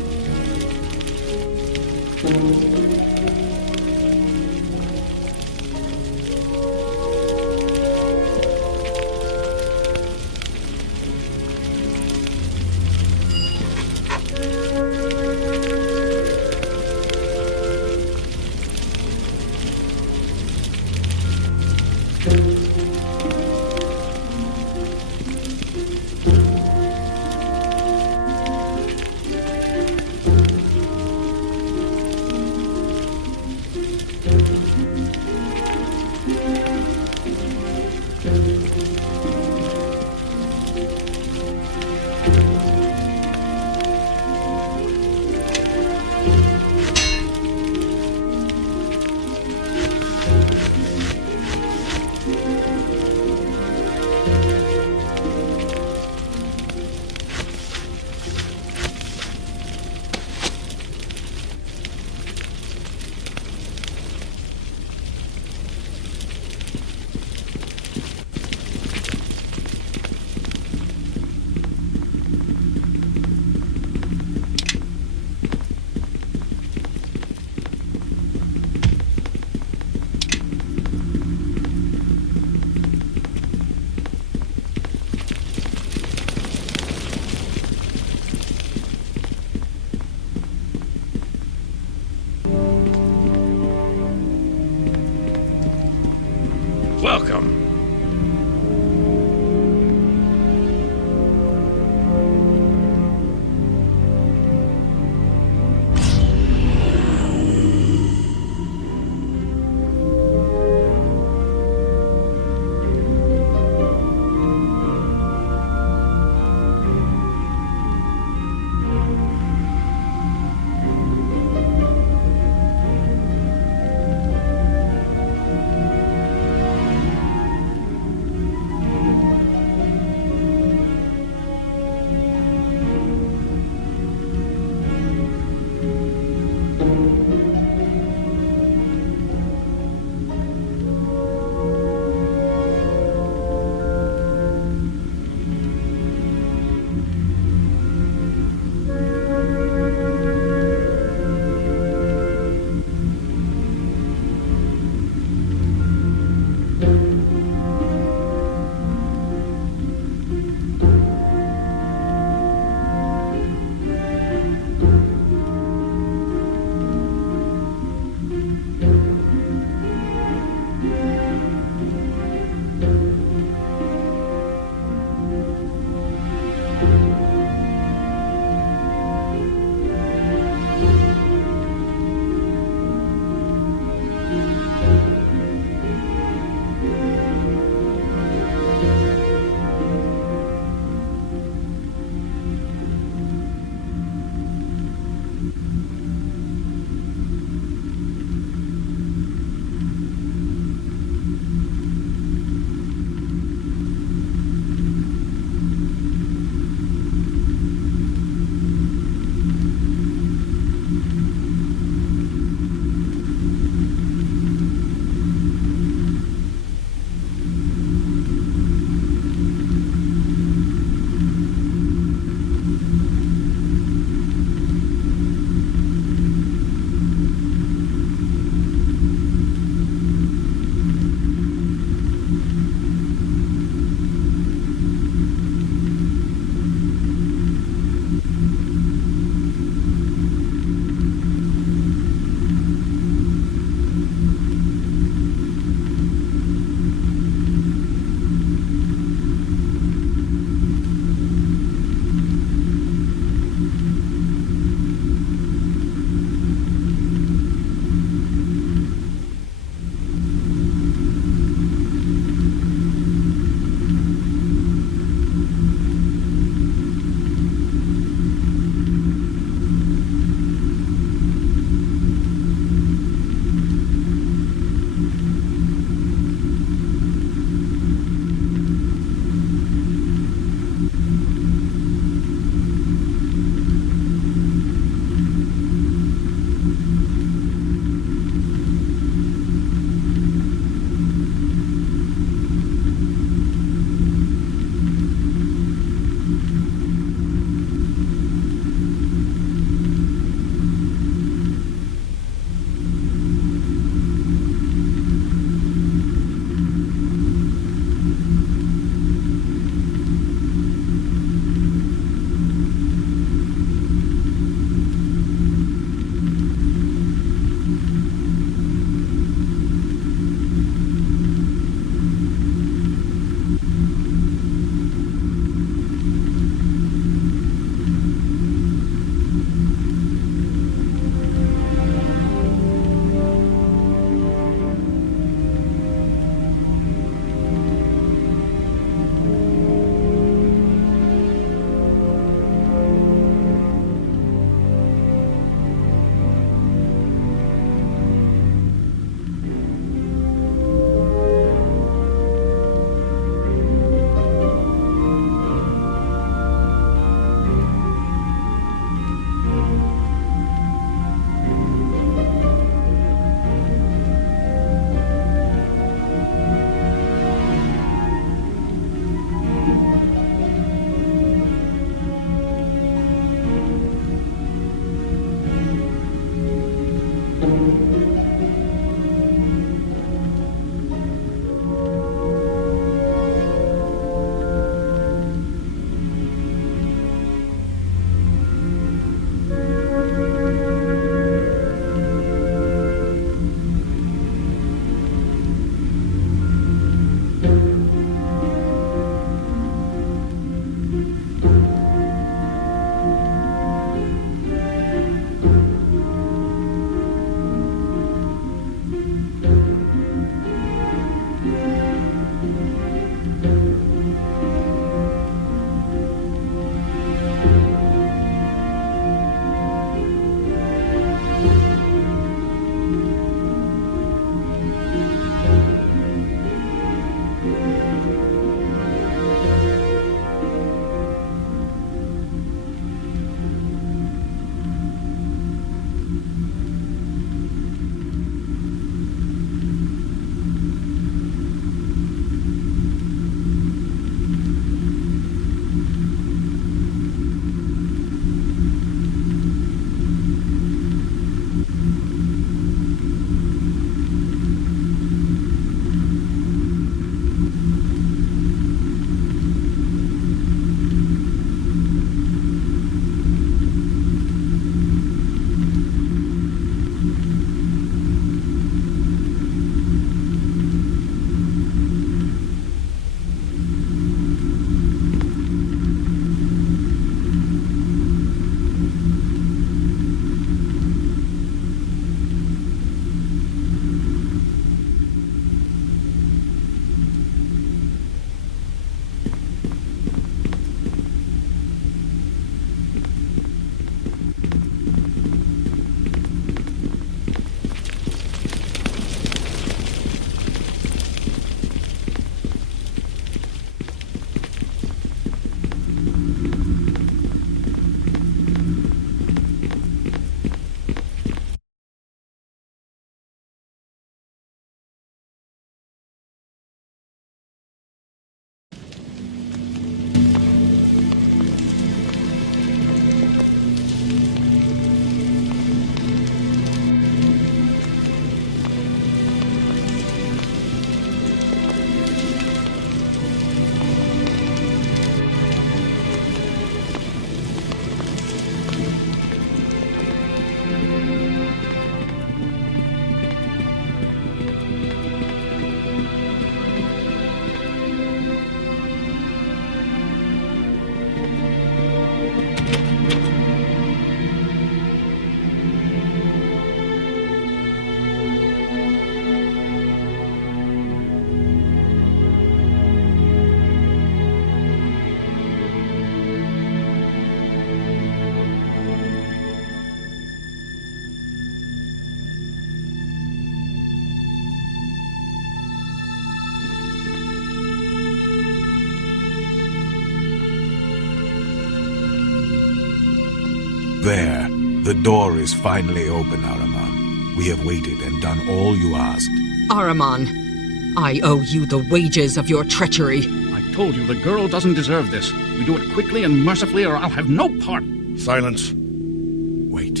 There. The door is finally open, Ahriman. We have waited and done all you asked. Ahriman, I owe you the wages of your treachery. I told you the girl doesn't deserve this. We do it quickly and mercifully, or I'll have no part. Silence. Wait.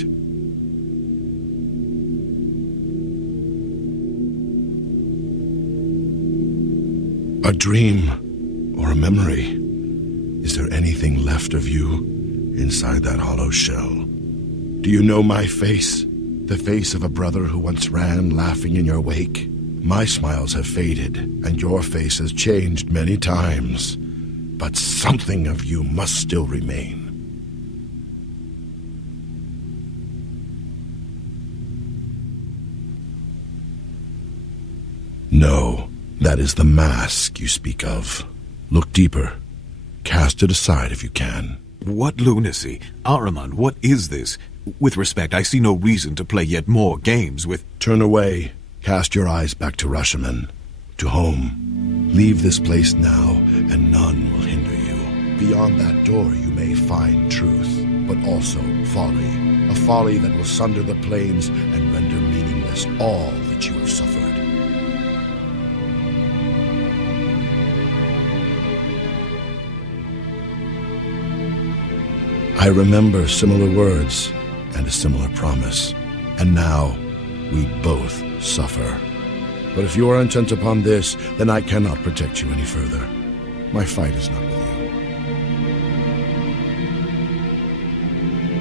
A dream or a memory? Is there anything left of you inside that hollow shell? Do you know my face? The face of a brother who once ran laughing in your wake? My smiles have faded, and your face has changed many times. But something of you must still remain. No, that is the mask you speak of. Look deeper. Cast it aside if you can. What lunacy? Ahriman, what is this? With respect, I see no reason to play yet more games with... Turn away. Cast your eyes back to Rashomon, to home. Leave this place now, and none will hinder you. Beyond that door you may find truth, but also folly. A folly that will sunder the plains and render meaningless all that you have suffered. I remember similar words and a similar promise, and now we both suffer. But if you are intent upon this, then I cannot protect you any further. My fight is not with you.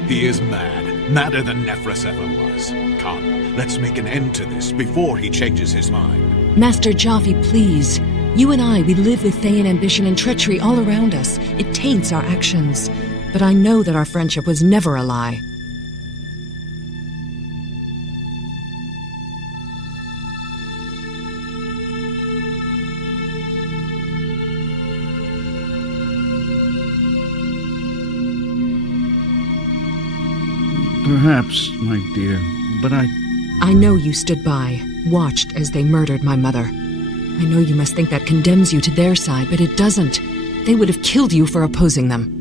He is mad. Madder than Nephros ever was. Come, let's make an end to this before he changes his mind. Master Jaffe, please. You and I, we live with Thayan ambition and treachery all around us. It taints our actions. But I know that our friendship was never a lie. Perhaps, my dear, but I know you stood by, watched as they murdered my mother. I know you must think that condemns you to their side, but it doesn't. They would have killed you for opposing them.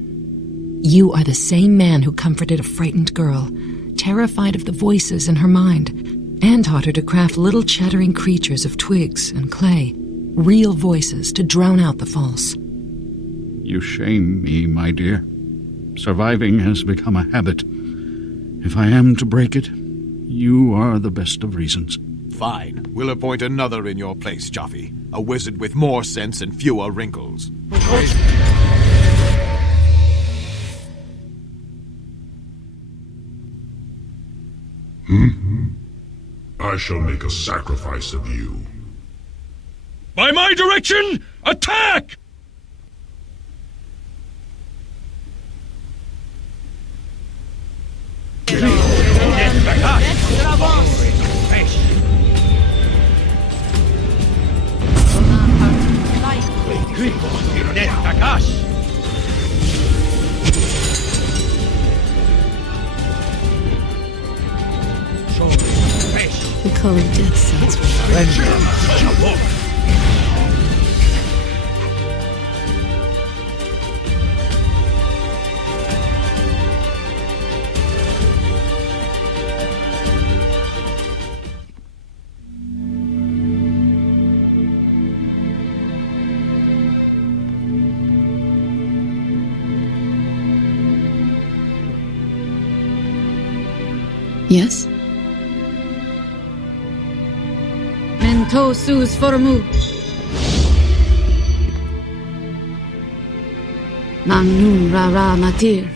You are the same man who comforted a frightened girl, terrified of the voices in her mind, and taught her to craft little chattering creatures of twigs and clay, real voices to drown out the false. You shame me, my dear. Surviving has become a habit. If I am to break it, you are the best of reasons. Fine. We'll appoint another in your place, Jaffe. A wizard with more sense and fewer wrinkles. I shall make a sacrifice of you. By my direction, attack! The color of death sounds Yes? Mento sus formu. Magnum rara matir.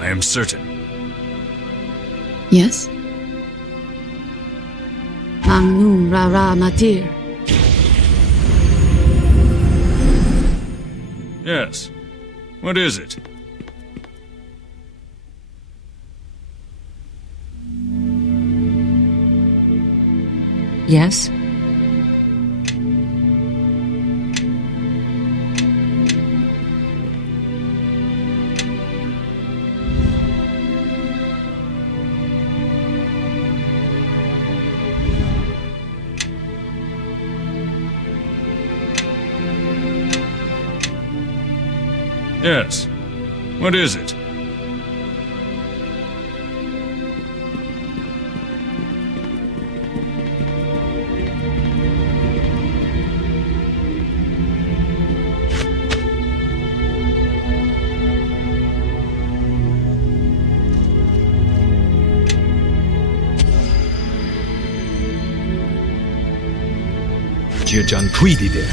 I am certain. Yes? Magnum rara matir. Yes. What is it? Yes? Yes. What is it? Jan Tweedy there.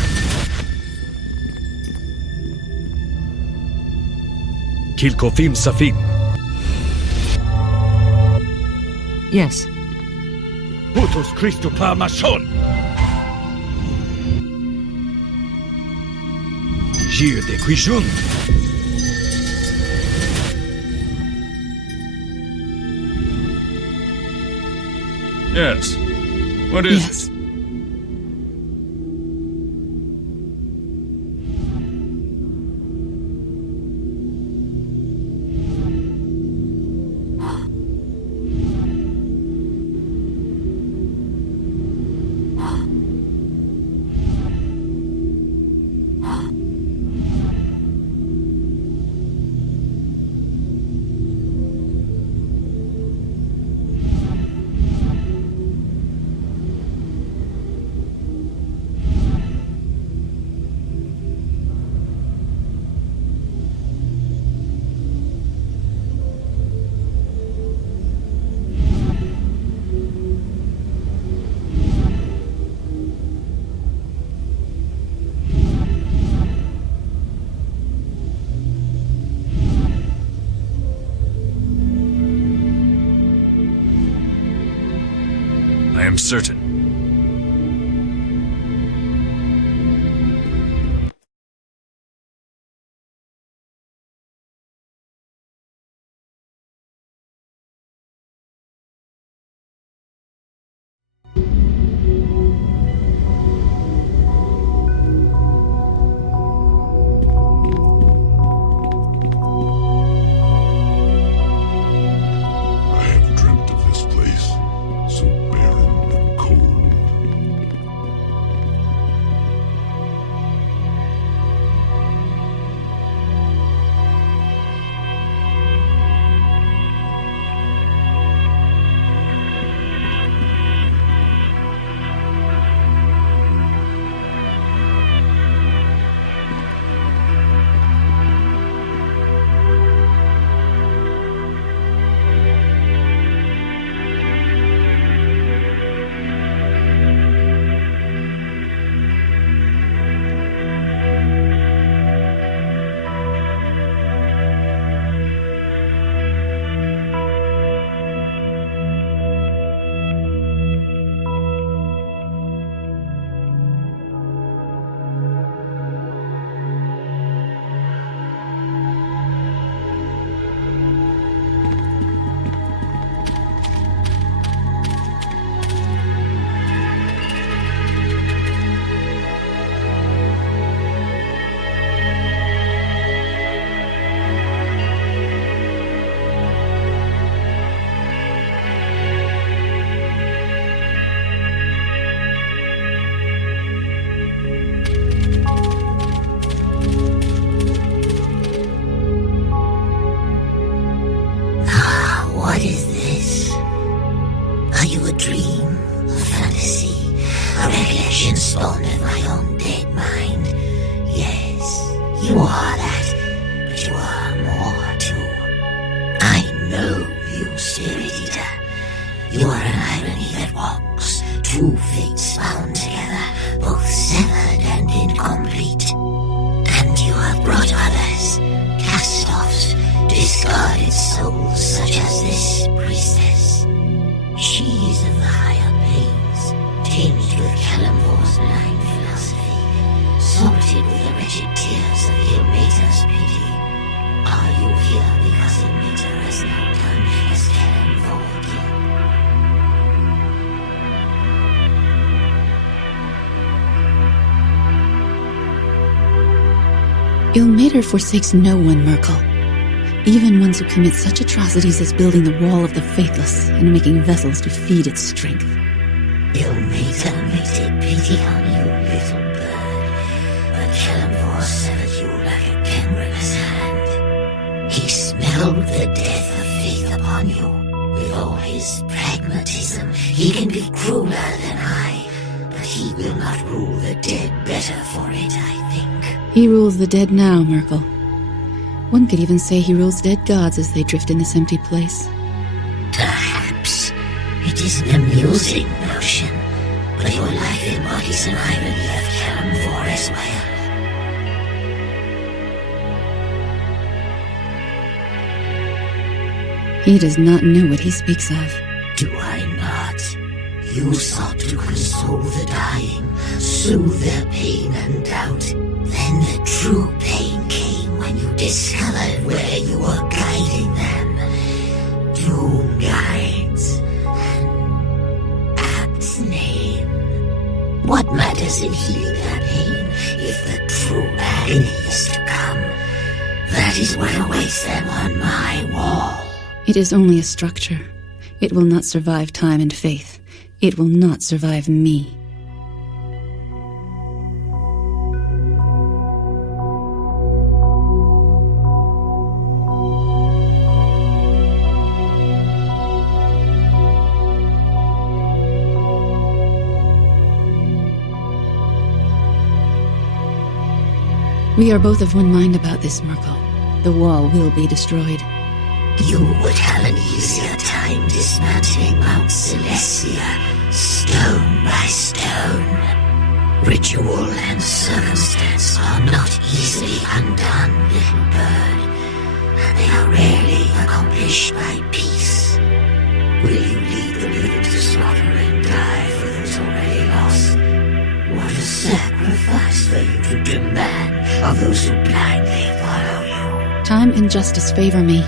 Kilkofim Safin. Yes. Putus Christu Parmashon. Gir de Quijun. Yes. What is Yes. it? I am certain. I have dreamt of this place, so barren and cold. What is this? Are you a dream, a fantasy, a recollection spawned of my own dead mind? Yes, you are that, but you are more too. I know you, Spirit Eater. You are an irony that walks, two fates bound together, both severed and incomplete. And you have brought others, cast-offs, discarded souls such as this priestess. She is of the higher planes, tinged with Kalimvor's blind philosophy, salted with the wretched tears of Ilmater's pity. Are you here because Ilmater has now done as Kalimvor did? Ilmater forsakes no one, Myrkul. Even ones who commit such atrocities as building the Wall of the Faithless and making vessels to feed its strength. Ilmater may take pity on you, little bird, but Kalimvor severed you like a gangrenous hand. He smelled the death of faith upon you. With all his pragmatism, he can be crueler than I, but he will not rule the dead better for it, I think. He rules the dead now, Myrkul. One could even say he rules dead gods as they drift in this empty place. Perhaps. It is an amusing notion, but but your life embodies an irony of Kalimvor as well. He does not know what he speaks of. Do I not? You sought to console the dying, soothe their pain and doubt. Then the true pain came when you discovered where you were guiding them. Doom guides. An apt name. What matters in healing their pain if the true agony is to come? That is what awaits them on my wall. It is only a structure. It will not survive time and faith. It will not survive me. We are both of one mind about this, Myrkul. The wall will be destroyed. You would have an easier time dismantling Mount Celestia, stone by stone. Ritual and circumstance are not easily undone, little bird, and they are rarely accomplished by peace. Will you lead the living to slaughter and die for those already lost? What a sacrifice for you to demand of those who blindly follow you. Time and justice favor me.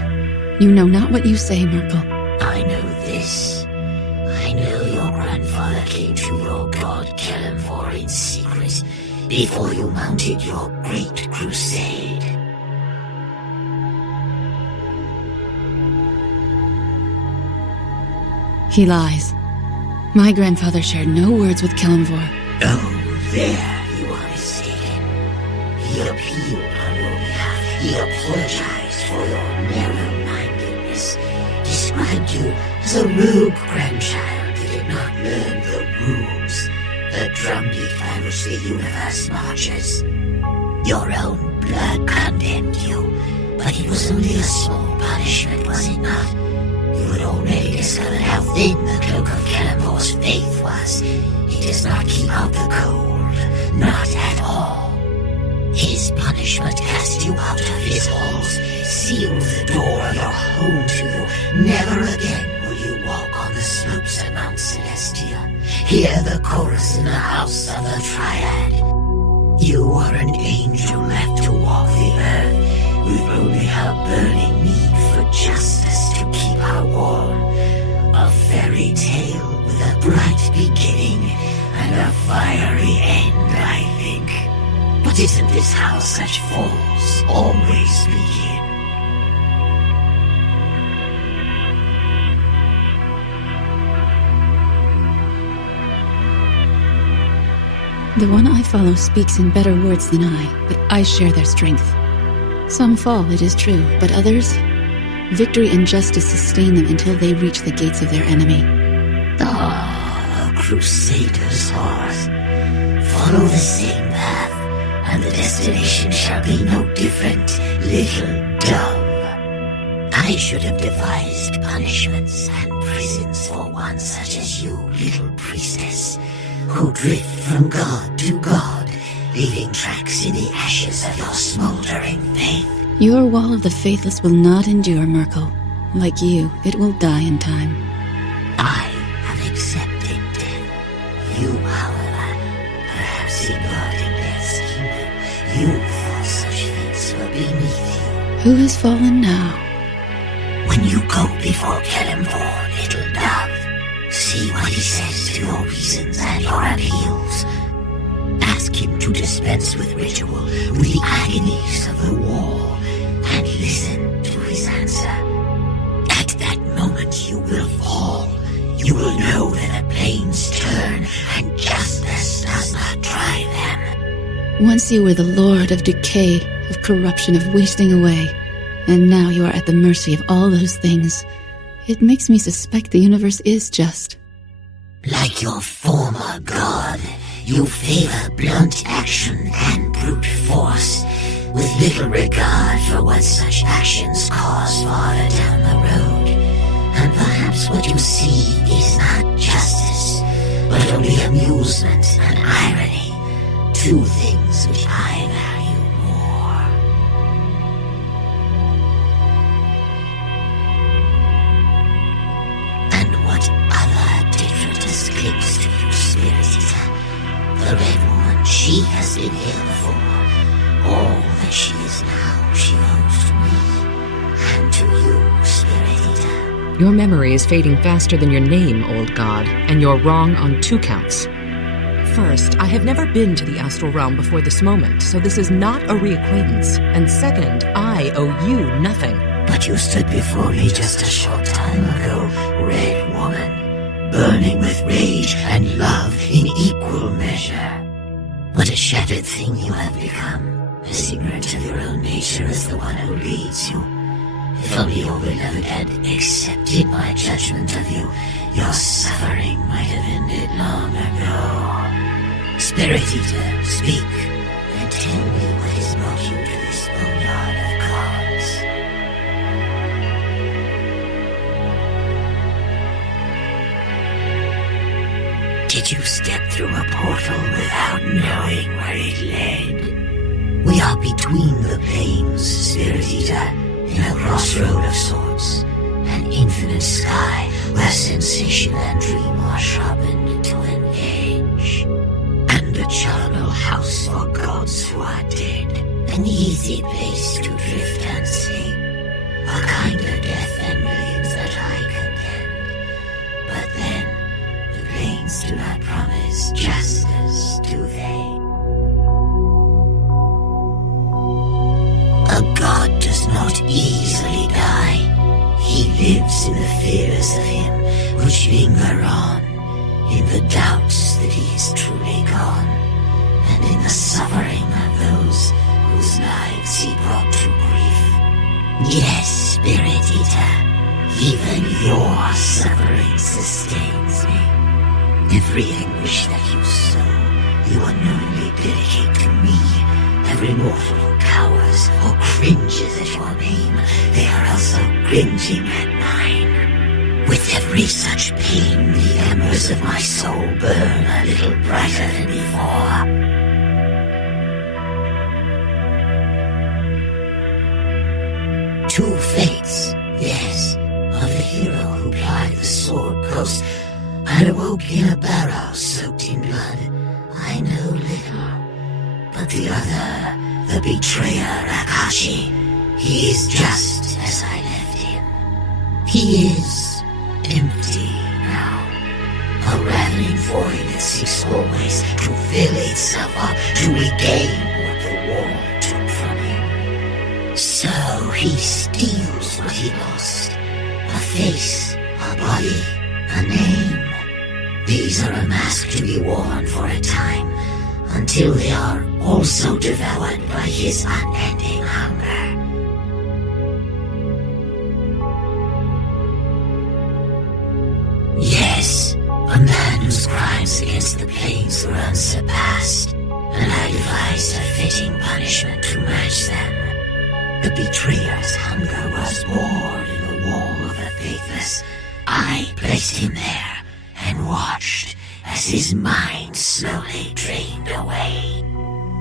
You know not what you say, Myrkul. I know this. I know your grandfather came to your god Kalimvor in secret before you mounted your great crusade. He lies. My grandfather shared no words with Kalimvor. Oh, there you are mistaken. He appealed on your behalf. He apologized for your narrow-mindedness. Described you as a rogue grandchild who did not learn the rules, the drumbeat by which the universe marches. Your own blood condemned you, but it was only a small punishment, was it not? You had already discovered how thin the cloak of Kalimvor's faith was. He does not keep out the cold, not at all. His punishment cast you out of his halls, sealed the door of your home to you. Never again will you walk on the slopes of Mount Celestia, hear the chorus in the house of the Triad. You are an angel left to walk the earth, with only her burning need for justice to keep her warm. A fairy tale with a bright beginning and a fiery end, I think. But isn't this how such falls always begin? The one I follow speaks in better words than I, but I share their strength. Some fall, it is true, but others, victory and justice sustain them until they reach the gates of their enemy. Ah, a crusader's heart. Follow the same path, and the destination shall be no different, little dove. I should have devised punishments and prisons for one such as you, little priestess, who drift from god to god, leaving tracks in the ashes of your smoldering faith. Your wall of the faithless will not endure, Myrkul. Like you, it will die in time. I have accepted death. You, however, perhaps ignoring death's kingdom, you thought such fates were beneath you. Who has fallen now? When you go before Kalimvor, little dove, see what he says to your reasons and your appeals. Ask him to dispense with ritual, with the agonies of the wall, and listen to his answer. At that moment you will fall. You will know that the planes turn, and justice does not drive them. Once you were the lord of decay, of corruption, of wasting away, and now you are at the mercy of all those things. It makes me suspect the universe is just. Like your former god, you favor blunt action and brute force, with little regard for what such actions cause farther down the road. And perhaps what you see is not justice, but only amusement and irony, two things which I value more. And what other detritus clings to you, Spirit Eater? The Red Woman, she has been here before. All that she is now, she owes to me, and to you, Spirit Eater. Your memory is fading faster than your name, old god, and you're wrong on 2 counts. First, I have never been to the astral realm before this moment, so this is not a reacquaintance. And second, I owe you nothing. But you stood before me just a short time ago, Red Woman, burning with rage and love in equal measure. What a shattered thing you have become, as ignorant of your own nature as the one who leads you. If only your beloved had accepted my judgment of you, your suffering might have ended long ago. Spirit Eater, speak, and tell me what has brought you to this Boneyard of gods. Did you step through a portal without knowing where it led? We are between the planes, Spirit Eater, in a crossroad of sorts, an infinite sky where sensation and dream are sharpened to an edge, and a charnel house for gods who are dead, an easy place to drift and sleep, a kinder death than millions that I contend. But then, the plains do not promise justice, do they? A god does not easily die. He lives in the fears of him which linger on, in the doubts that he is truly gone, and in the suffering of those whose lives he brought to grief. Yes, Spirit Eater, even your suffering sustains me. Every anguish that you sow, you unknowingly dedicate to me. Every mortal who cowers or cringes at your name, they are also cringing at mine. With every such pain, the embers of my soul burn a little brighter than before. Two fates, yes, of the hero who plied the sword coast and awoke in a barrow soaked in blood, I know little. But the other, the betrayer Akashi, he is just as I left him. He is empty now, a ravening void that seeks always to fill itself up, to regain what the war took from him. So he steals what he lost, a face, a body, a name. These are a mask to be worn for a time, until they are also devoured by his unending hunger. Yes, a man whose crimes against the plains were unsurpassed, and I devised a fitting punishment to match them. The betrayer's hunger was bored in the wall of the faithless. I placed him there and watched as his mind slowly drained away.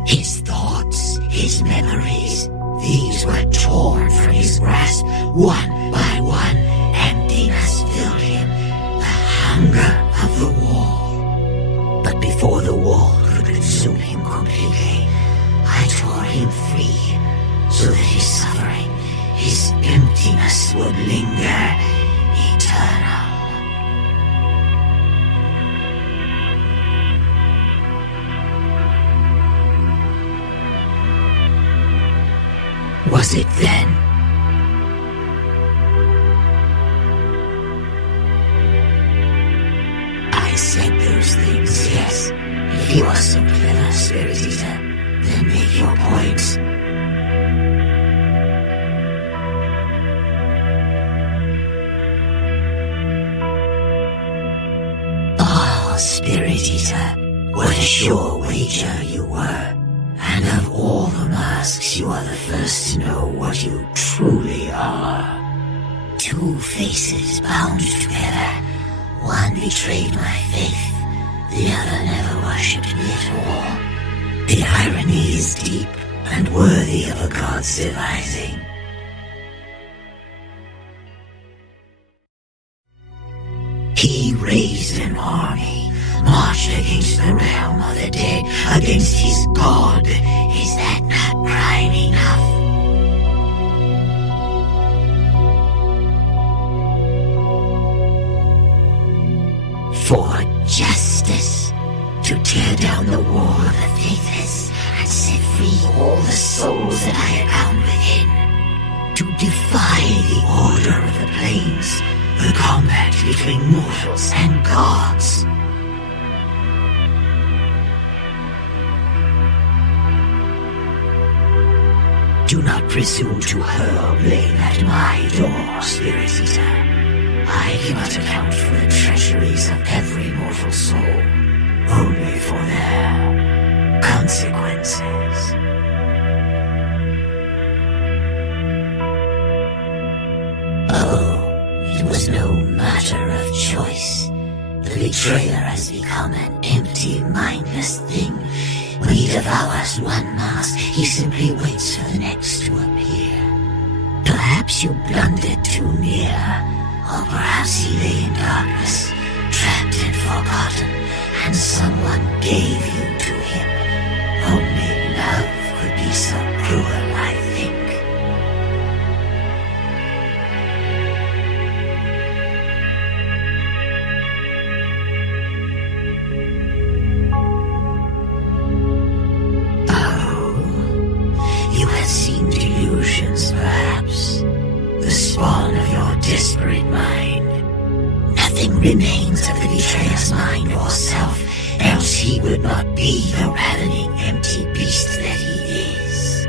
His thoughts, his memories, these were torn from his grasp. One by one, emptiness filled him, the hunger of the wall. But before the wall could consume him completely, I tore him free, so that his suffering, his emptiness would linger eternal. Was it then? I said those things, yes. If you are so clever, Spirit Eater, then make your point. Ah, Spirit Eater, what a sure wager you were. And of all the masks, you are the first to know what you truly are. Two faces bound together. One betrayed my faith, The other never worshipped me at all. The irony is deep and worthy of a god's devising. He raised an army, marched against the realm of the dead, against his god. Is that not crime enough? For justice, to tear down the wall of the faithless and set free all the souls that I had bound within, to defy the order of the planes, the combat between mortals and gods. Do not presume to hurl blame at my door, Spirit Eater. I cannot account for the treacheries of every mortal soul, only for their consequences. Oh, it was no matter of choice. The betrayer has become an empty, mindless thing. When he devours one mask, he simply waits for the next to appear. Perhaps you blundered too near. Or perhaps he lay in darkness, trapped and forgotten, and someone gave you to him. Only love could be so cruel, I think. Oh, you have seen delusions, perhaps. The spawn of your desperate mind. Nothing remains of the betrayer's mind or self, else he would not be the ravening empty beast that he is.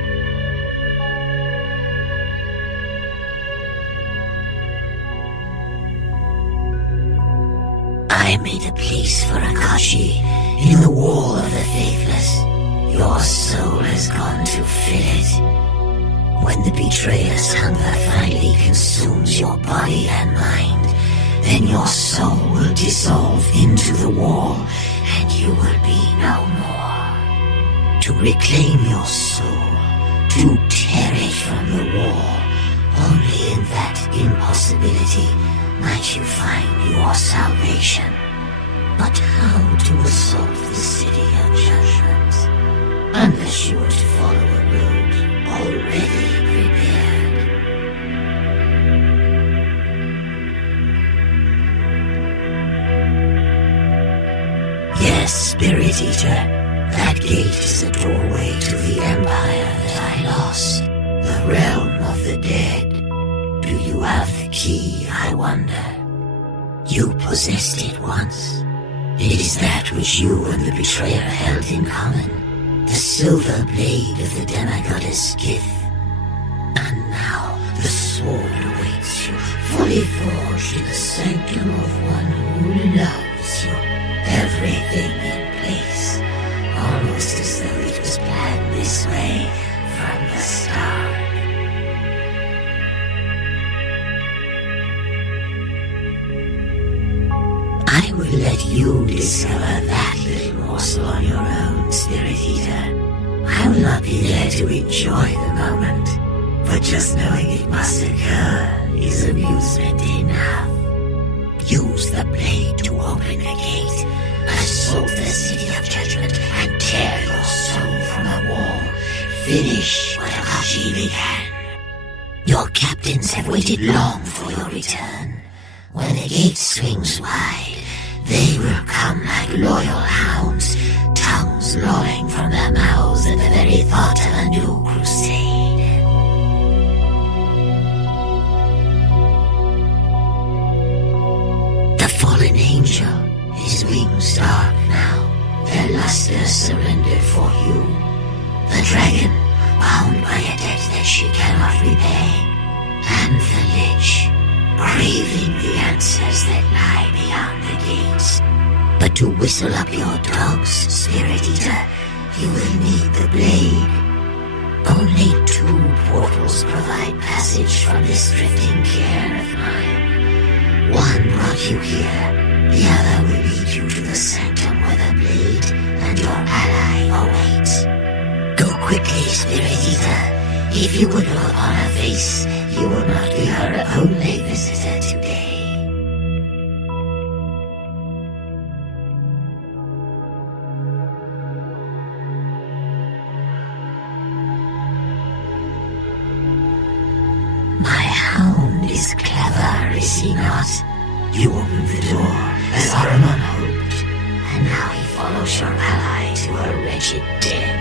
I made a place for Akashi in the wall of the faithless. Your soul has gone to fill it. When the betrayer's hunger finally consumes your body and mind, then your soul will dissolve into the wall, and you will be no more. To reclaim your soul, to tear it from the wall, only in that impossibility might you find your salvation. But how to assault the city of judgment, unless you were to follow a road already prepared? Yes, Spirit Eater, that gate is the doorway to the empire that I lost, the realm of the dead. Do you have the key, I wonder? You possessed it once. It is that which you and the betrayer held in common, the silver blade of the demigoddess Gith. And now the sword awaits you, fully forged in the sanctum of one who loves you. Everything in place, almost as though it was planned this way from the start. I will let you discover that little morsel on your own, Spirit Eater. I will not be there to enjoy the moment, but just knowing it must occur is amusement enough. Use the blade to open a gate, assault the city of judgment, and tear your soul from the wall. Finish what Akashi began. Your captains have waited long for your return. When the gate swings wide, they will come like loyal hounds, tongues lolling from their mouths at the very thought of a new crusade. The fallen angel, his wings dark now, their luster surrendered for you. The dragon, bound by a debt that she cannot repay, and the lich, craving the answers that lie beyond the gates. But to whistle up your dogs, Spirit Eater, you will need the blade. Only 2 portals provide passage from this drifting cairn of mine. One brought you here. The other will lead you to the sanctum where the blade and your ally await. Go quickly, Spirit Eater. If you would look upon her face, you will not be her only visitor today. My hound is clever, is he not? You opened the door, as Ahriman hoped, and now he follows your ally to a wretched den.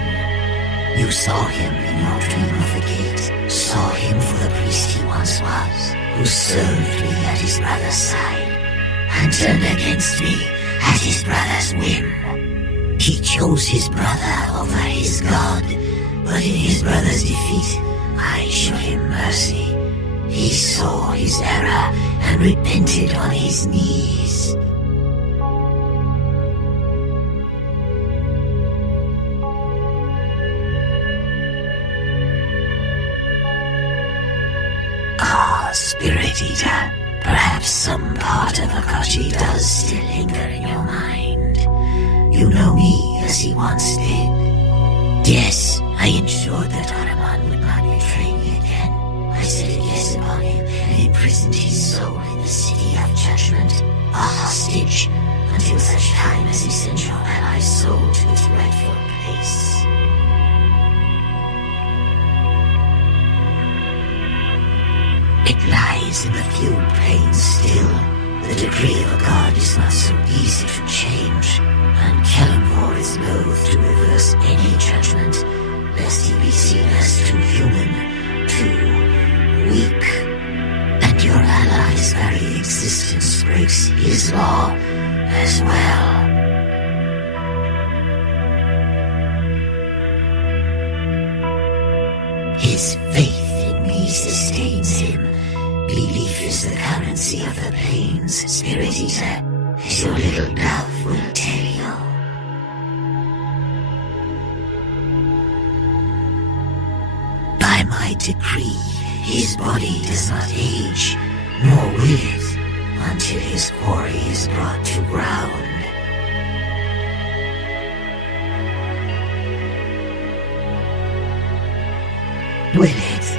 You saw him in your dream of the gate, saw him for the priest he once was, who served me at his brother's side, and turned against me at his brother's whim. He chose his brother over his god, but in his brother's defeat, I showed him mercy. He saw his error and repented on his knees. Spirit Eater, perhaps some part of Akashi does still linger in your mind. You know me as he once did. Yes, I ensured that Ahriman would not betray me again. I set a guess upon him and imprisoned his soul in the city of judgment, a hostage, until such time as he sent your ally's soul to its rightful place. It lies in the viewed plane still. The decree of a god is not so easy to change, and Kellenvor is loath to reverse any judgment, lest he be seen as too human, too weak. And your ally's very existence breaks his law as well. His faith in me sustains him. Belief is the currency of the plains, Spirit Eater, as your little dove will tell you. By my decree, his body does not age, nor will it, until his quarry is brought to ground. Will it?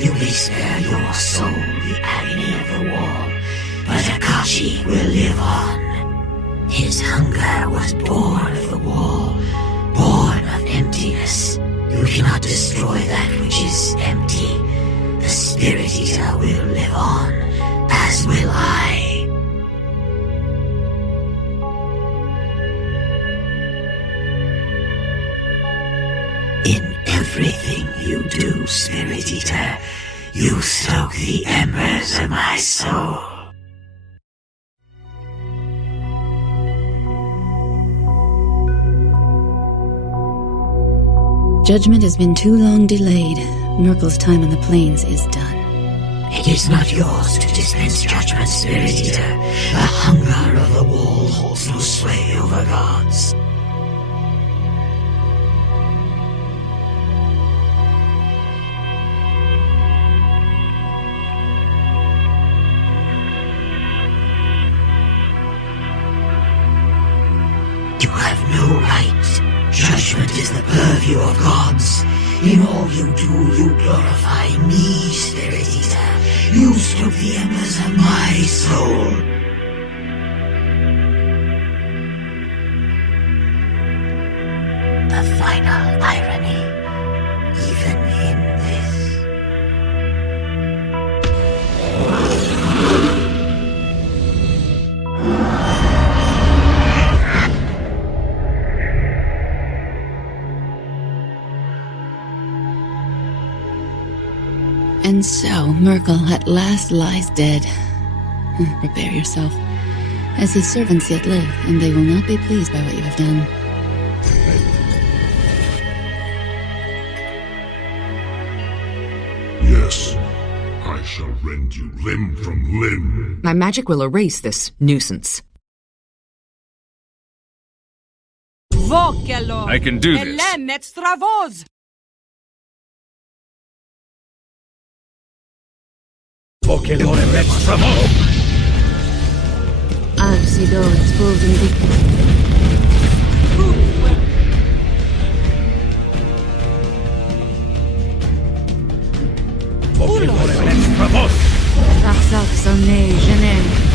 You may spare your soul the agony of the wall, but Akashi will live on. His hunger was born of the wall, born of emptiness. You cannot destroy that which is empty. The Spirit Eater will live on, as will I. In everything you do, Spirit Eater, you stoke the embers of my soul. Judgment has been too long delayed. Myrkul's time on the plains is done. It is not yours to dispense judgment, Spirit Eater. The hunger of the wall holds no sway over gods. You have no right. Judgment is the purview of gods. In all you do, you glorify me, Spirit Eater. You stoke the embers of my soul. The final irony, even in this. And so, Myrkul at last lies dead. Prepare yourself, as his servants yet live, and they will not be pleased by what you have done. Yes, I shall rend you limb from limb. My magic will erase this nuisance. I can do this. Even in Alcido exposum dictum. Vocemorem extra vos! Saxax omne genem.